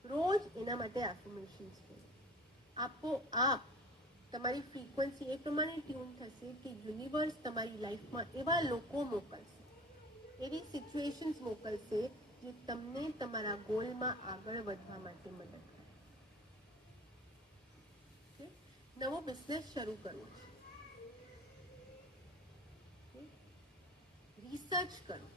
કરો. રોજ એના માટે એફર્મેશન્સ કરો. આપોઆપ તમારી ફ્રીક્વન્સી એ પ્રમાણે ટ્યુન થશે કે યુનિવર્સ તમારી લાઈફમાં એવા લોકો મોકલશે, એવી સિચ્યુએશન્સ મોકલશે જે તમને તમારા ગોલમાં આગળ વધવા માટે મદદ કરે. નવો બિઝનેસ શરૂ કરવો છે, રિસર્ચ કરો.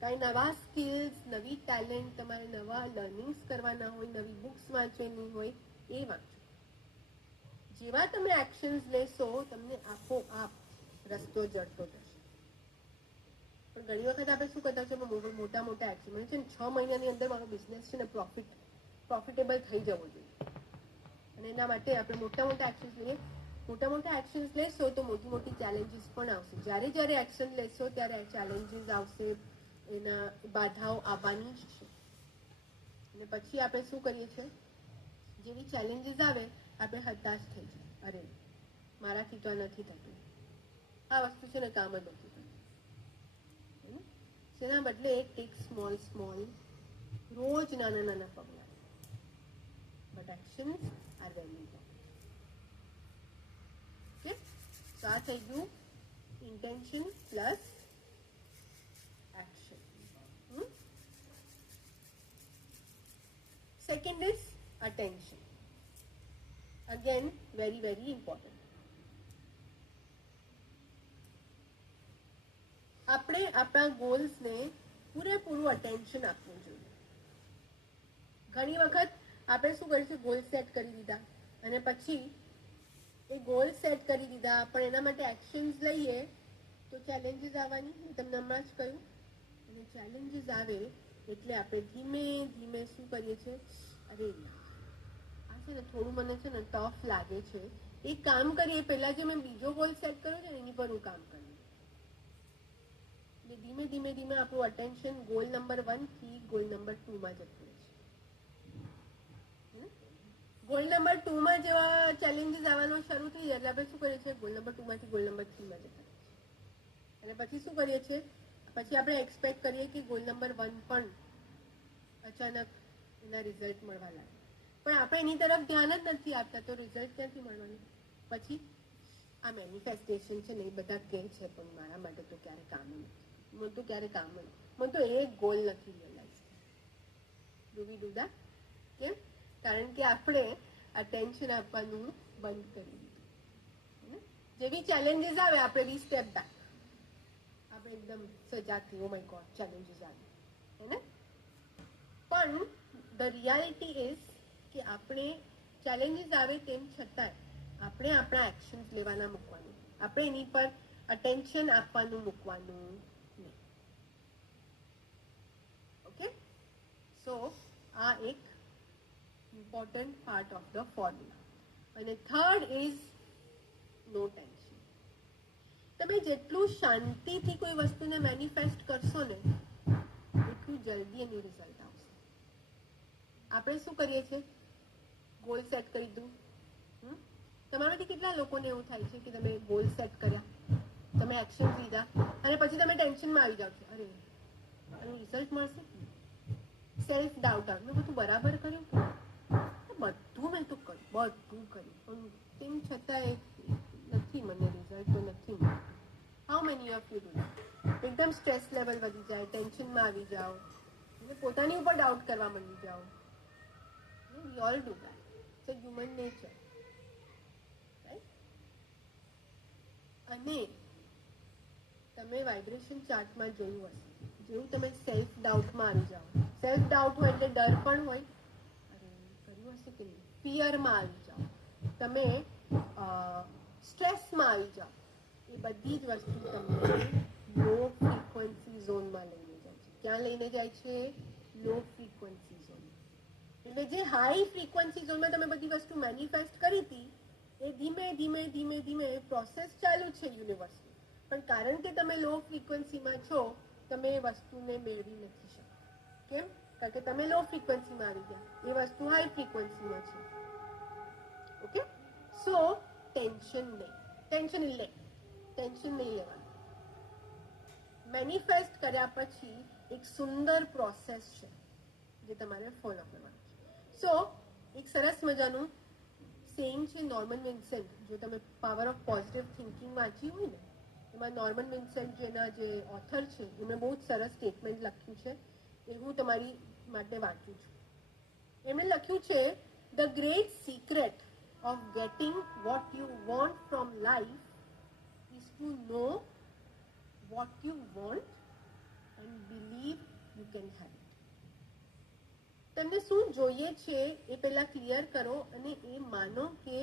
કાંઈ નવા સ્કિલ્સ, નવી ટેલેન્ટ, તમારે નવા લર્નિંગ્સ કરવાના હોય, નવી બુક્સ વાંચવાની હોય એ વાંચો. જેવા તમે એક્શન્સ લેશો તમને આપોઆપ રસ્તો જડતો થશે. પણ ઘણી વખત આપણે શું કરતા છે, મોટા મોટા એક્શન, મને છે ને 6 મહિનાની અંદર મારો બિઝનેસ છે ને પ્રોફિટેબલ થઈ જવો જોઈએ અને એના માટે આપણે મોટા મોટા એક્શન્સ લઈએ. મોટા મોટા એક્શન્સ લેશો તો મોટી મોટી ચેલેન્જીસ પણ આવશે. જ્યારે જ્યારે એક્શન લેશો ત્યારે ચેલેન્જીસ આવશે, એના બાધાઓ આવવાની જ છે. અને પછી આપણે શું કરીએ છીએ, જેવી ચેલેન્જીસ આવે આપણે હતાશ થઈ જાય, અરે મારાથી તો આ નથી થતું, આ વસ્તુ છે ને કામ જ નથી થતું. તેના બદલે ટેક સ્મોલ રોજ નાના નાના પગલા, but actions are very important. Okay, તો આ થઈ ગયું intention plus action. Second is attention. Again very very important. આપણે આપણા ગોલ્સને પૂરેપૂરું અટેન્શન આપવું જોઈએ. ઘણી વખત આપણે શું કરીશું, ગોલ સેટ કરી દીધા અને પછી એ ગોલ સેટ કરી દીધા પણ એના માટે એક્શન્સ લઈએ તો ચેલેન્જીસ આવવાની. હું તમને હમણાં જ કહ્યું. અને ચેલેન્જીસ આવે એટલે આપણે ધીમે ધીમે શું કરીએ છીએ, અરે આ છે ને થોડું મને છે ને ટફ લાગે છે, એ કામ કરીએ પહેલા જે મેં બીજો ગોલ સેટ કર્યો છે ને એની પર હું કામ કરું. ધીમે ધીમે ધીમે આપણું અટેન્શન ગોલ નંબર 1 થી ગોલ નંબર 2 માં જતું રહે છે. ગોલ નંબર 2 માં જેવા ચેલેન્જીસ આવવાનો શરૂ થઈ જાય એટલે આપણે શું કરીએ છીએ, ગોલ નંબર 2 માંથી ગોલ નંબર 3 માં જતા રહીએ છીએ. અને પછી શું કરીએ છીએ, પછી આપણે એક્સપેક્ટ કરીએ કે ગોલ નંબર 1 પણ અચાનક એના રિઝલ્ટ મળવા લાગે, પણ આપણે એની તરફ ધ્યાન જ નથી આપતા તો રિઝલ્ટ ક્યાંથી મળવાનું. પછી આ મેનિફેસ્ટેશન છે ને એ બધા કહે છે પણ મારા માટે તો ક્યારે કામ નથી, મને તો ક્યારે કામ નથી, મને તો એક ગોલ નથી realize. Do we do that? કેમ? કારણ કે આપણે અટેન્શન આપવાનું બંધ કરી દીધું. જેવી ચેલેન્જીસ આવે આપણે વી સ્ટેપ બેક, આપણે એકદમ સજાગ થઈ, ઓ માય ગોડ ચેલેન્જીસ આવી, હે ને? પણ ધ રિયાલિટી ઇઝ કે આપણે ચેલેન્જીસ આવે તેમ છતાંય આપણે આપણા એક્શન્સ લેવાના મૂકવાનું, આપણે એની પર અટેન્શન આપવાનું મૂકવાનું નહીં. ઓકે, સો આ એક important part of the formula. અને થર્ડ ઇઝ નો ટેન્શન. તમે જેટલું શાંતિથી કોઈ વસ્તુને મેનિફેસ્ટ કરશો ને એટલું જલ્દી એનું રિઝલ્ટ આવશે. આપણે શું કરીએ છીએ, ગોલ સેટ કરી દીધું. તમારામાંથી કેટલા લોકોને એવું થાય છે કે તમે ગોલ સેટ કર્યા, તમે એક્શન લીધા અને પછી તમે ટેન્શનમાં આવી જાવ છો, અરે આનું રિઝલ્ટ મળશે, સેલ્ફ ડાઉટ આવે, મેં બધું બરાબર કર્યું, બધું મેં તો કર્યું, બધું કર્યું, પણ તેમ છતાં નથી, મને રિઝલ્ટ તો નથી મળ્યું. How many of you do that? એકદમ સ્ટ્રેસ લેવલ વધી જાય, ટેન્શનમાં આવી જાઓ અને પોતાની ઉપર ડાઉટ કરવા માંડી જાઓ. We all do that. It's a human nature. Right? અને તમે વાઇબ્રેશન ચાર્ટમાં જોયું હશે, જેવું તમે સેલ્ફ ડાઉટમાં આવી જાઓ, સેલ્ફ ડાઉટ હોય એટલે ડર પણ હોય, અરે કર્યું હશે કે નહીં, ફિયરમાં આવી જાઓ, તમે સ્ટ્રેસમાં આવી જાઓ, એ બધી જ વસ્તુ તમને લો ફ્રીક્વન્સી ઝોનમાં લઈને જાય છે. ક્યાં લઈને જાય છે? Low frequency zone. એટલે જે હાઈ ફ્રીક્વન્સી ઝોનમાં તમે બધી વસ્તુ મેનિફેસ્ટ કરી હતી, એ ધીમે ધીમે ધીમે ધીમે પ્રોસેસ ચાલુ છે યુનિવર્સની, પણ કારણ કે તમે લો ફ્રીક્વન્સીમાં છો, તમે એ વસ્તુને મેળવી નથી શકતા. કેમ? કારણ કે તમે લો ફ્રીક્વન્સીમાં આવી ગયા, એ વસ્તુ હાઈ ફ્રીક્વન્સીમાં છે. ઓકે, સો ટેન્શન નહીં, ટેન્શન નહીં લેવાનું. મેનિફેસ્ટ કર્યા પછી એક સુંદર પ્રોસેસ છે જે તમારે ફોલો કરવાનું છે. સો એક સરસ મજાનું સેઇંગ છે નોર્મન વિન્સેન્ટ. જો તમે પાવર ઓફ પોઝિટિવ થિંકિંગ વાંચી હોય ને, એમાં નોર્મન વિન્સેન્ટ જેના જે ઓથર છે, એમણે બહુ જ સરસ સ્ટેટમેન્ટ લખ્યું છે, એ હું તમારી માટે વાંચું છું. એમણે લખ્યું છે, the great secret of getting what you want from life is to know what you want and believe you can have it. તમને શું જોઈએ છે એ પહેલા ક્લિયર કરો અને એ માનો કે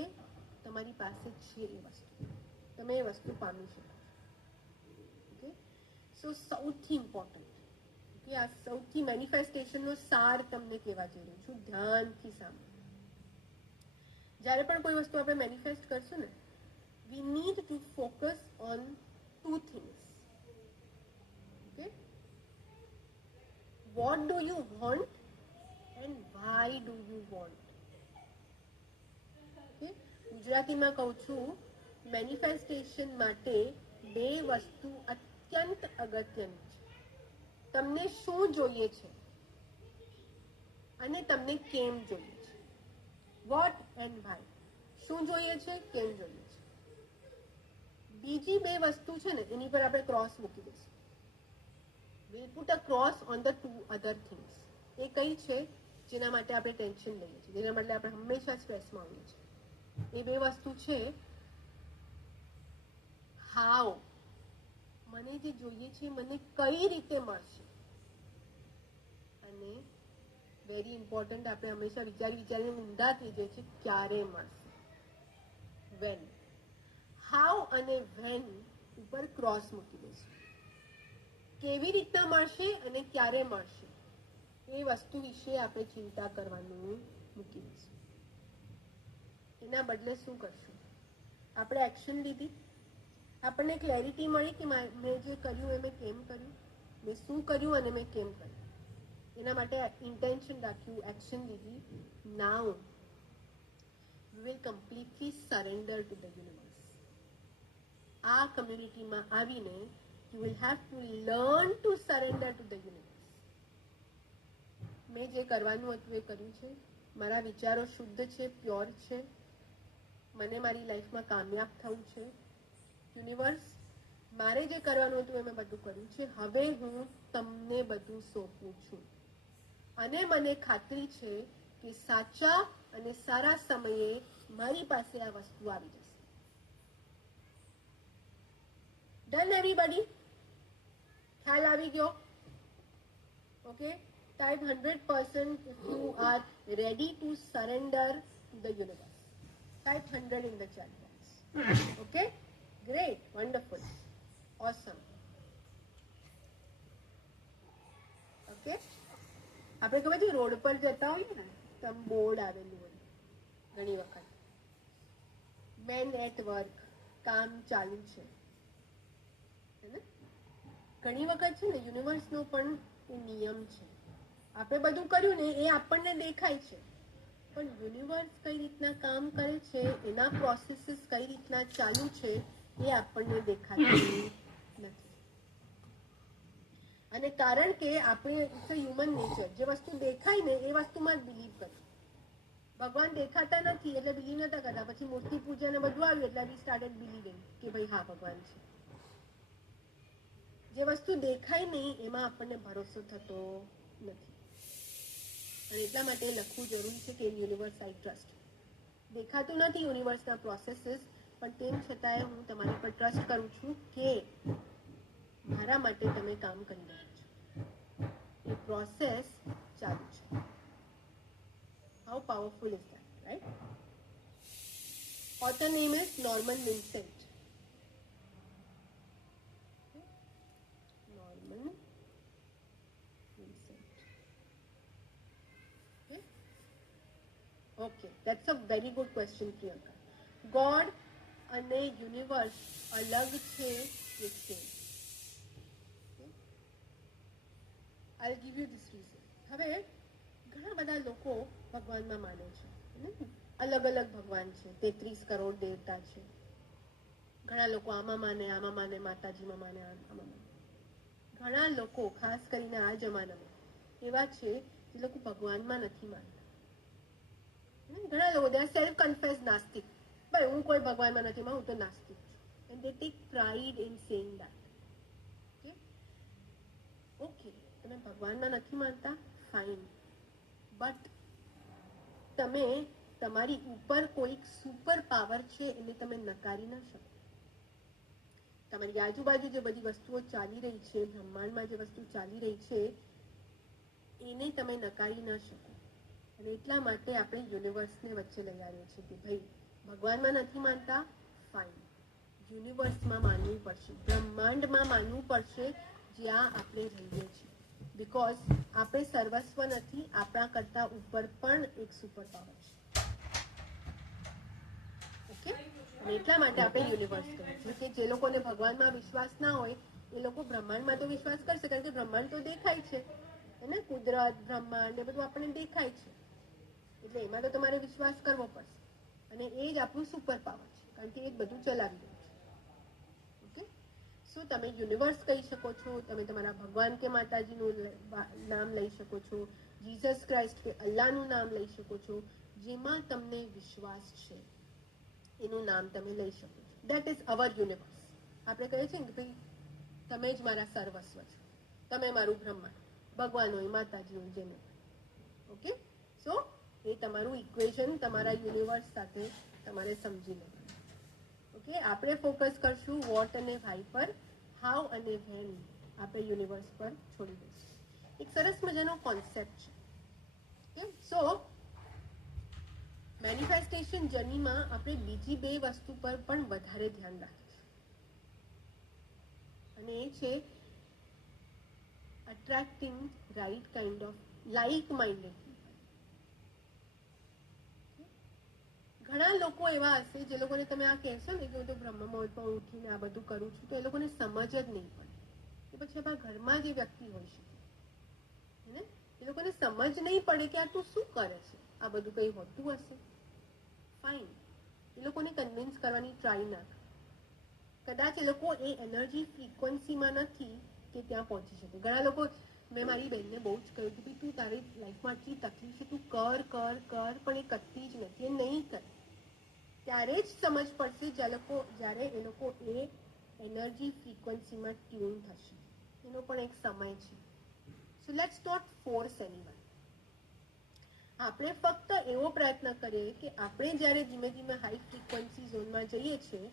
તમારી પાસે છે એ વસ્તુ, તમે એ વસ્તુ પામી શકો. ઓકે, સો સૌથી ઇમ્પોર્ટન્ટ, ઓકે, આ સૌથી મેનિફેસ્ટેશનનો સાર તમને કહેવા જઈ રહી છું, ધ્યાનથી સાંભળો. જ્યારે પણ કોઈ વસ્તુ આપણે મેનિફેસ્ટ કરશું ને, we need to focus on two things. Okay? What do you want and why do you want? Okay? ગુજરાતીમાં કહું છું, મેનિફેસ્ટેશન માટે બે વસ્તુ અત્યંત અગત્યની છે. તમને શું જોઈએ છે અને તમને કેમ જોઈએ છે. What and why. શું જોઈએ છે, કેમ જોઈએ છે. બીજી બે વસ્તુ છે ને, એની પર આપણે ક્રોસ મૂકી દઈશું. We'll put a cross on the two other things. એ કઈ છે જેના માટે આપણે ટેન્શન લઈએ છીએ, જેના માટે આપણે હંમેશા સ્ટ્રેસમાં હોઈએ છીએ. એ બે વસ્તુ છે, હાઉ, મને જે જોઈએ છે મને કઈ રીતે મળશે, અને વેરી ઇમ્પોર્ટન્ટ, આપણે હંમેશા વિચારીને ઊંધા થઈ જાય છે, ક્યારે મળશે, વેન. હાઉ અને વેન ઉપર ક્રોસ મૂકી દઈશું. કેવી રીતના મળશે અને ક્યારે મળશે એ વસ્તુ વિશે આપણે ચિંતા કરવાનું મૂકી દઈશું. એના બદલે શું કરશું, આપણે એક્શન લીધી, આપણને ક્લેરિટી મળી કે મેં જે કર્યું એ મેં કેમ કર્યું, મેં શું કર્યું અને મેં કેમ કર્યું, એના માટે ઇન્ટેન્શન રાખ્યું, એક્શન લીધી. Now we will completely surrender to the universe. આ કમ્યુનિટીમાં આવીને you will have to learn to surrender to the universe. મેં જે કરવાનું હતું એ કર્યું છે, મારા વિચારો શુદ્ધ છે, પ્યોર છે, મને મારી લાઈફમાં કામયાબ થવું છે. યુનિવર્સ, મારે જે કરવાનું હતું એ મેં બધું કર્યું છે, હવે હું તમને બધું સોંપું છું, અને મને ખાતરી છે કે સાચા અને સારા સમયે મારી પાસે આ વસ્તુ આવી જશે. Done everybody? ખ્યાલ આવી ગયો? Okay, type 100% if you are ready to surrender to the universe. Type 100 in the chat box. Okay, great, wonderful, awesome. Okay, આપણે ખબર છે રોડ પર જતા હોઈએ ને, સમ બોર્ડ આવેલું હોય ઘણી વખત, મેન એટ વર્ક, કામ ચાલુ છે, ઘણી વખત છે ને યુનિવર્સનો પણ એ નિયમ છે. આપણે બધું કર્યું ને એ આપણને દેખાય છે, પણ યુનિવર્સ કઈ રીતના કામ કરે છે, એના પ્રોસેસીસ કઈ રીતના ચાલુ છે, એ આપણને દેખાતું નથી. અને કારણ કે આપણે ઇટ્સ અ હ્યુમન નેચર, જે વસ્તુ દેખાય ને એ વસ્તુમાં જ બિલીવ કરે. ભગવાન દેખાતા નથી એટલે બિલીવ નતા કરતા, પછી મૂર્તિ પૂજા ને બધું આવ્યું એટલે વી સ્ટાર્ટેડ બિલીવિંગ કે ભાઈ હા ભગવાન છે. જે વસ્તુ દેખાય નહીં એમાં આપણને ભરોસો થતો નથી, અને એટલા માટે લખવું જરૂરી છે કે યુનિવર્સ આઈ ટ્રસ્ટ. દેખાતું નથી યુનિવર્સના પ્રોસેસીસ, પણ તેમ છતાંય હું તમારી પર ટ્રસ્ટ કરું છું કે મારા માટે તમે કામ કરી રહ્યા છો, એ પ્રોસેસ ચાલુ છે. How powerful is that, right? Author name is Norman Vincent. Norman Vincent. Okay, that's a very good question, Priyanka. God અને યુનિવર્સ અલગ છે કે same? I'll give you this reason. હવે ઘણા બધા લોકો ભગવાનમાં માને છે, અલગ અલગ ભગવાન છે, 33 કરોડ દેવતા છે. ઘણા લોકો આમાં માને, માતાજીમાં માને, આમાં માને. ઘણા લોકો ખાસ કરીને આ જમાનામાં એવા છે જે લોકો ભગવાનમાં નથી માનતા. ઘણા લોકો દે આર સેલ્ફ કન્ફેસ નાસ્તિક, ભાઈ હું કોઈ ભગવાનમાં નથી માનું, હું તો નાસ્તિક છું, and they tech pride in saying that. Okay, તમે ભગવાનમાં નથી માનતા, ફાઇન, બટ તમે તમારી ઉપર કોઈક સુપર પાવર છે એને તમે નકારી ન શકો. તમારી આજુબાજુ જે બધી વસ્તુઓ ચાલી રહી છે, બ્રહ્માંડમાં જે વસ્તુ ચાલી રહી છે, એને તમે નકારી ન શકો. અને એટલા માટે આપણે યુનિવર્સને વચ્ચે લઈ આવીએ છીએ કે ભાઈ ભગવાનમાં નથી માનતા, ફાઇન, યુનિવર્સમાં માનવું પડશે, બ્રહ્માંડમાં માનવું પડશે, જ્યાં આપણે રહીએ છીએ. બીકોઝ આપણે સર્વસ્વ નથી, આપણા કરતા ઉપર પણ એક સુપર પાવર છે. ઓકે, અને એટલા માટે આપણે યુનિવર્સ કહીએ છીએ કે જે લોકોને ભગવાનમાં વિશ્વાસ ના હોય એ લોકો બ્રહ્માંડમાં તો વિશ્વાસ કરશે, કારણ કે બ્રહ્માંડ તો દેખાય છે, એને કુદરત, બ્રહ્માંડ એ બધું આપણને દેખાય છે, એટલે એમાં તો તમારે વિશ્વાસ કરવો પડશે. અને એ જ આપણું સુપર પાવર છે, કારણ કે એ જ બધું ચલાવી રહ્યું છે. ઓકે, શું તમે યુનિવર્સ કહી શકો છો, તમે તમારા ભગવાન કે માતાજીનું નામ લઈ શકો છો, જીસસ ક્રાઇસ્ટ કે અલ્લાહનું નામ લઈ શકો છો, જેમાં તમને વિશ્વાસ છે એનું નામ તમે લઈ શકો છો. That is our universe. આપણે કહીએ છીએ ને કે ભાઈ તમે જ મારા સર્વસ્વ છો, તમે મારું બ્રહ્માંડ, ભગવાન હોય, માતાજી હોય, જેને. ઓકે, સો એ તમારું ઇક્વેશન તમારા યુનિવર્સ સાથે તમારે સમજી લેવાનું. ઓકે, આપણે ફોકસ કરશું વોટ અને વાય પર, હાઉ અને વેન આપણે યુનિવર્સ પર છોડી દઈશું. એક સરસ મજાનો કોન્સેપ્ટ છે. સો મેનિફેસ્ટેશન જર્નીમાં આપણે બીજી બે વસ્તુ પર પણ વધારે ધ્યાન રાખીશું, અને એ છે attracting right kind of like-minded people. ઘણા લોકો એવા હશે જે લોકોને તમે આ કહેશો ને કે હું તો બ્રહ્મ મુહૂર્તમાં ઉઠીને આ બધું કરું છું, તો એ લોકોને સમજ જ નહીં પડે. કે પછી આપણા ઘરમાં જે વ્યક્તિ હોય છે ને, એ લોકોને સમજ નહીં પડે કે આ તું શું કરે છે, આ બધું કંઈ હોતું હશે, ફાઇન, એ લોકોને કન્વિન્સ કરવાની ટ્રાય ના કરો. કદાચ એ લોકો એ એનર્જી ફ્રીક્વન્સીમાં નથી કે ત્યાં પહોંચી શકે. ઘણા લોકો, મેં મારી બહેનને બહુ જ કહ્યું કે તું તારી લાઈફમાં આટલી તકલીફ છે, તું કર કર કર, પણ એ કરતી જ નથી, એ નહીં કરે. ત્યારે જ સમજ પડશે જ્યારે એ લોકો એ એનર્જી ફ્રીક્વન્સીમાં ટ્યુન થશે. એનો પણ એક સમય છે. So let's not force anyone. આપણે ફક્ત એવો પ્રયત્ન કરીએ કે આપણે જ્યારે ધીમે ધીમે હાઈ ફ્રીક્વન્સી ઝોનમાં જઈએ છીએ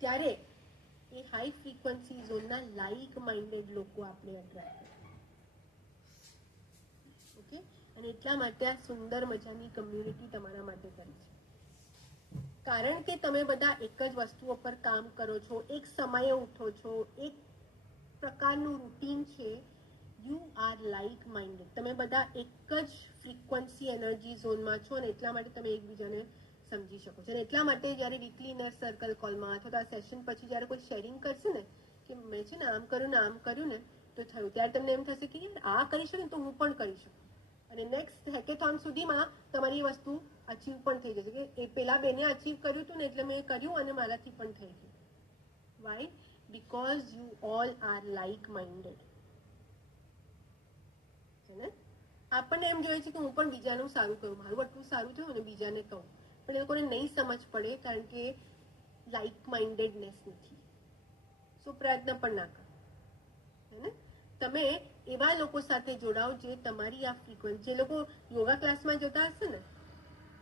ત્યારે એ હાઈ ફ્રીક્વન્સી ઝોનના લાઇક માઇન્ડેડ લોકો આપણે એટ્રેક્ટ કરીએ. ઓકે, અને એટલા માટે આ સુંદર મજાની કમ્યુનિટી તમારા માટે કરી છે, કારણ કે તમે બધા એક જ વસ્તુઓ પર કામ કરો છો, એક સમયે ઉઠો છો, એક પ્રકારનું રૂટીન છે યુ આર લાઇક માઇન્ડેડ. તમે બધા એક જ ફ્રીક્વન્સી એનર્જી ઝોનમાં છો ને એટલા માટે તમે એકબીજાને સમજી શકો છો. અને એટલા માટે જ્યારે વીકલી ઇનર સર્કલ કોલમાં અથવા તો આ સેશન પછી જ્યારે કોઈ શેરિંગ કરશે ને કે મેં છે ને આમ કર્યું ને તો થયું, ત્યારે તમને એમ થશે કે યાર આ કરી શકે ને તો હું પણ કરી શકું. અને નેક્સ્ટ હેકેથોન સુધીમાં તમારી વસ્તુ અચીવ પણ થઈ જશે કે એ પેલા બેને અચીવ કર્યું હતું ને એટલે મેં કર્યું અને મારાથી પણ થઈ ગયું. Why? Because you all are like minded. છે ને? આપણને એમ જોઈએ છે કે હું પણ બીજાનું સારું કરું, મારું આટલું સારું થયું અને બીજાને કહું, પણ એ લોકોને નહીં સમજ પડે કારણ કે લાઇક માઇન્ડેડનેસ નથી. સો પ્રયત્ન પણ ના કરો. હે ને? તમે એવા લોકો સાથે જોડાઓ જે તમારી આ ફ્રીક્વન્સી, જે લોકો યોગા ક્લાસમાં જતા હશે ને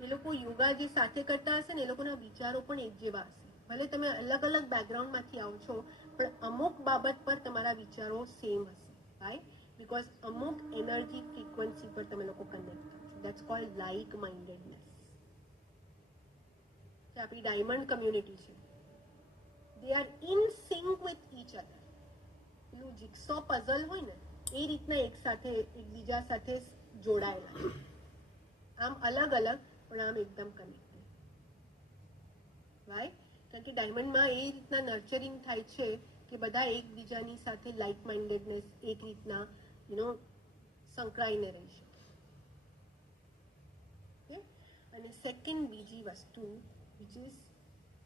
એ લોકો યોગા જે સાથે કરતા હશે ને એ લોકોના વિચારો પણ એક જેવા હશે. ભલે તમે અલગ અલગ બેકગ્રાઉન્ડમાંથી આવો છો પણ અમુક બાબત પર તમારા વિચારો સેમ હશે. રાઈટ? બીકોઝ અમુક એનર્જી ફ્રીક્વન્સી પર તમે લોકો કનેક્ટ થાવ છો. That's called like mindedness. આપણી ડાયમંડ કમ્યુનિટી છે. They are in sync with each other. પેલું જીક્સો પઝલ હોય ને એ રીતના એક સાથે એકબીજા સાથે જોડાયેલા છે. આમ અલગ અલગ પણ આમ એકદમ કનેક્ટેડ. રાઈટ? કારણ કે ડાયમંડમાં એ રીતના નર્ચરિંગ થાય છે કે બધા એકબીજાની સાથે લાઇક માઇન્ડેડનેસ એક રીતના સંકળાઈને રહી શકે. અને સેકન્ડ બીજી વસ્તુ વિચ ઇઝ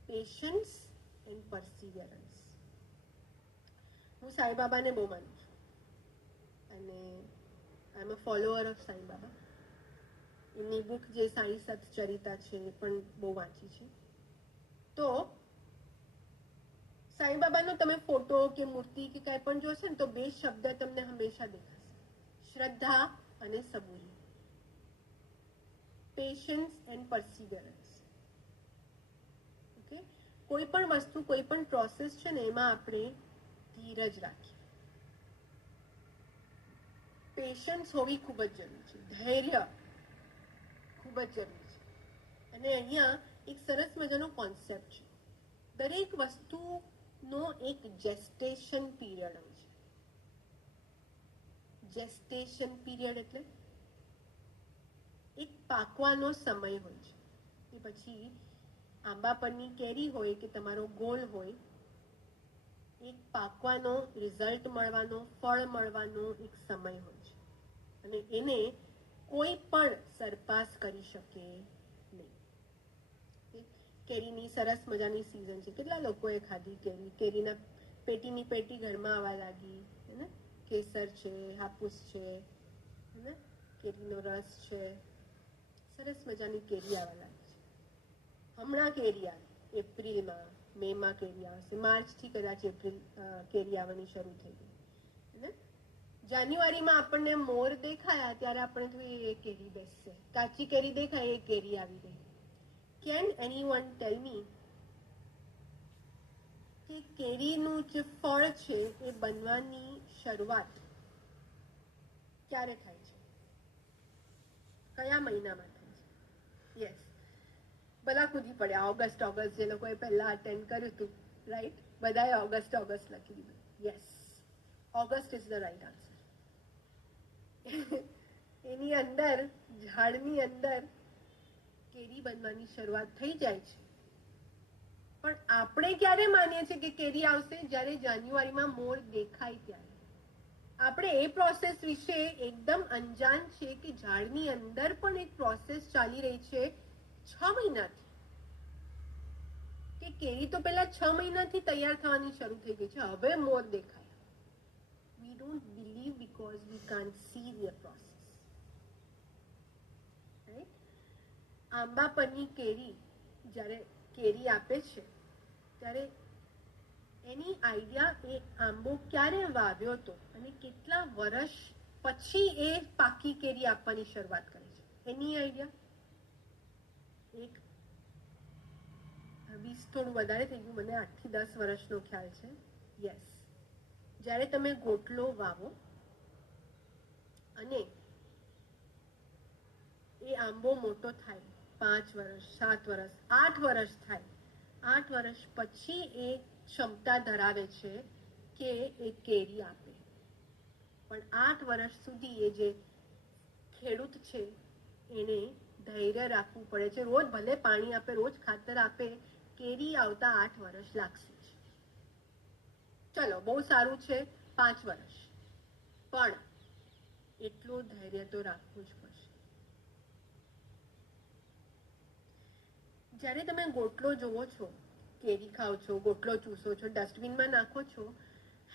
પેશન્સ એન્ડ પરસિવિયરન્સ. હું સાંઈબાબાને બહુ માનું છું અને આઈ am a follower of Saibaba. એમની બુક જે સાઈ સત ચરિતા છે એ પણ બહુ વાંચી છે. તો સાંઈબાબાનો તમે ફોટો કે મૂર્તિ કે કાંઈ પણ જોશે ને તો બે શબ્દ તમને હંમેશા દેખાશે: શ્રદ્ધા અને સબૂરી. Patience and perseverance. ઓકે? કોઈ પણ વસ્તુ, કોઈ પણ પ્રોસેસ છે ને એમાં આપણે ધીરજ રાખીએ. પેશન્સ હોવી ખૂબ જ જરૂરી છે. ધૈર્ય ખૂબ જ જરૂરી છે. અને અહીંયા એક સરસ મજાનો કોન્સેપ્ટ છે. દરેક વસ્તુનો એક જેસ્ટેશન પીરિયડ હોય છે. જેસ્ટેશન પીરિયડ એટલે એક પાકવાનો સમય હોય છે. એ પછી આંબા પરની કેરી હોય કે તમારો ગોળ હોય, એક પાકવાનો, રિઝલ્ટ મળવાનો, ફળ મળવાનો એક સમય હોય છે. અને એને કોઈ પણ સરપાસ કરી શકે નહીં. કેરીની સરસ મજાની સિઝન છે. કેટલા લોકોએ ખાધી કેરી? કેરીના પેટીની પેટી ઘરમાં આવવા લાગી. હે ને? કેસર છે, હાપુસ છે, હે ને? કેરીનો રસ છે. સરસ મજાની કેરી આવવા લાગી છે. હમણાં કેરી આવે એપ્રિલમાં, મેમાં કેરી આવશે. માર્ચથી કદાચ કેરી આવવાની શરૂ થઈ ગઈ. જાન્યુઆરીમાં આપણને મોર દેખાયા ત્યારે આપણે થયું એ કેરી બેસશે. કાચી કેરી દેખાય એ કેરી આવી ગઈ. કેન એનીવન ટેલ મી કે કેરીનું જે ફળ છે એ બનવાની શરૂઆત ક્યારે થાય છે? કયા મહિનામાં થાય છે? યસ, બધા કૂદી પડ્યા. ઓગસ્ટ. જે લોકોએ પહેલા અટેન્ડ કર્યું હતું, રાઈટ? બધાએ ઓગસ્ટ લખી દીધું. Yes, August is the right answer. એની અંદર, ઝાડની અંદર કેરી બનવાની શરૂઆત થઈ જાય છે. પણ આપણે ક્યારે માનીએ છીએ કે કેરી આવશે? જ્યારે જાન્યુઆરીમાં મોર દેખાય ત્યારે. આપણે એ પ્રોસેસ વિશે એકદમ અંજાન છે કે ઝાડની અંદર પણ એક પ્રોસેસ ચાલી રહી છે 6 મહિનાથી. કે કેરી તો પેલા 6 મહિનાથી તૈયાર થવાની શરૂ થઈ ગઈ છે, હવે મોર દેખાય. We don't believe because we can't see the process. Right? આંબા પરની કેરી જ્યારે કેરી આપે છે ત્યારે એની આઈડિયા એ આંબો ક્યારે વાવ્યો હતો અને કેટલા વર્ષ પછી એ પાકી કેરી આપવાની શરૂઆત કરે છે, એની આઈડિયા. એક 20 થોડું વધારે થઈ ગયું, મને 8 થી 10 વર્ષનો ખ્યાલ છે. યસ, જ્યારે તમે ગોટલો વાવો અને એ આંબો મોટો થાય, 5 વર્ષ, 7 વર્ષ, 8 વર્ષ થાય, 8 વર્ષ પછી એ ક્ષમતા ધરાવે છે કે એ કેરી આપે. પણ 8 વર્ષ સુધી એ જે ખેડૂત છે એને ધૈર્ય રાખવું પડે છે. રોજ ભલે પાણી આપે, રોજ ખાતર આપે, કેરી આવતા 8 વર્ષ લાગશે. ચલો બહુ સારું છે 5 વર્ષ, પણ એટલું ધૈર્ય તો રાખવું જ પડશે. જ્યારે તમે ગોટલો જોવો છો, કેરી ખાઓ છો, ગોટલો ચૂસો છો, ડસ્ટબિનમાં નાખો છો,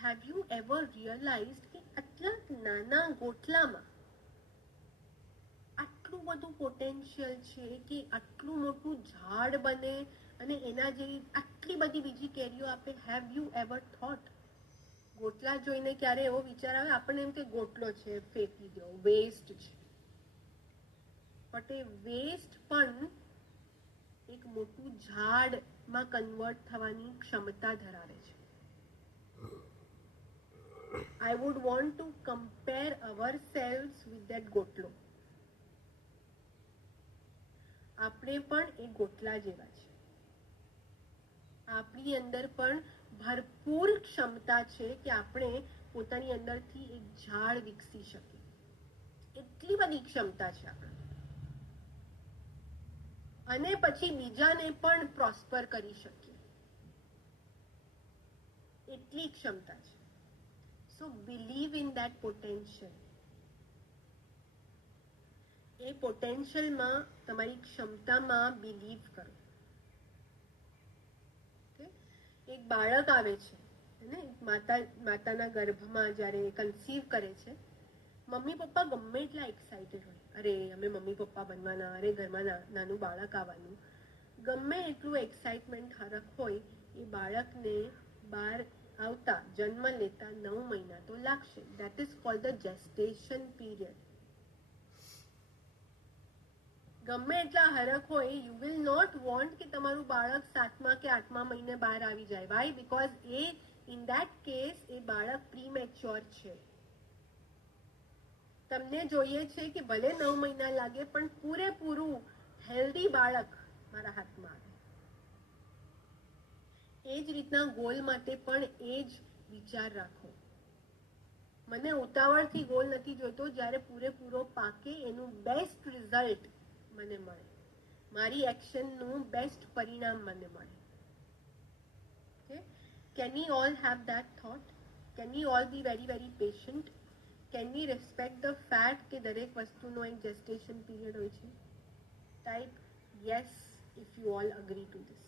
હેવ યુ એવર રિયલાઇઝડ કે આટલા નાના ગોટલામાં આટલું બધું પોટેન્શિયલ છે કે આટલું મોટું ઝાડ બને અને એના જેવી આટલી બધી બીજી કેરીઓ આપે? Have you ever thought? ગોટલા જોઈને ક્યારે એવો વિચાર આવે આપણને એમ કે ગોટલો છે ફેંકી દો, વેસ્ટ છે, બટ એ વેસ્ટ પણ એક મોટું ઝાડમાં કન્વર્ટ થવાની ક્ષમતા ધરાવે છે. I would want to compare ourselves with that ગોટલો. આપણે પણ એ ગોટલા જેવા છે. આપણી અંદર પણ ભરપૂર ક્ષમતા છે કે આપણે પોતાની અંદરથી એક ઝાડ વિકસી શકીએ. એટલી બધી ક્ષમતા છે આપણે, અને પછી બીજાને પણ પ્રોસ્પર કરી શકીએ, એટલી ક્ષમતા છે. સો બિલીવ ઇન ધેટ પોટેન્શિયલ. એ પોટેન્શિયલમાં, તમારી ક્ષમતામાં બિલીવ કરો. એક બાળક આવે છે ને, માતાના ગર્ભમાં જ્યારે કન્સીવ કરે છે, મમ્મી પપ્પા ગમે એટલા એક્સાઇટેડ હોય, અરે અમે મમ્મી પપ્પા બનવાના, અરે ઘરમાં નાનું બાળક આવવાનું, ગમે એટલું એક્સાઇટમેન્ટ હરખ હોય, એ બાળકને બહાર આવતા, જન્મ લેતા 9 મહિના તો લાગશે. That is called the gestation period. ગમે એટલા હરખ હોય, યુ વિલ નોટ વોન્ટ કે તમારું બાળક 7મા કે 8મા મહિને બહાર આવી જાય. વાય? બીકોઝ એ ઇન ધેટ કેસ એ બાળક પ્રીમેચ્યોર છે. તમને જોઈએ છે કે ભલે 9 મહિના લાગે પણ પૂરેપૂરું હેલ્ધી બાળક મારા હાથમાં આવે. એ જ રીતના ગોલ માટે પણ એ જ વિચાર રાખો. મને ઉતાવળથી ગોલ નથી જોઈતો, જ્યારે પૂરેપૂરો પાકે, એનું બેસ્ટ રિઝલ્ટ મને મળે, મારી એક્શનનું બેસ્ટ પરિણામ મને મળે. Can we all have that thought? Can we all be very very patient? Can we respect the fact કે દરેક વસ્તુનો એક gestation period હોય છે? Type yes if you all agree to this.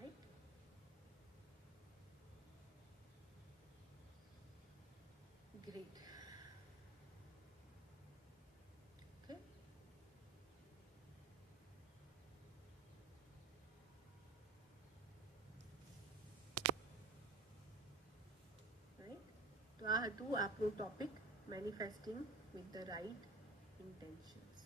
Right? Great. Okay. Right? તો આ હતું આપણું topic, manifesting with the right intentions.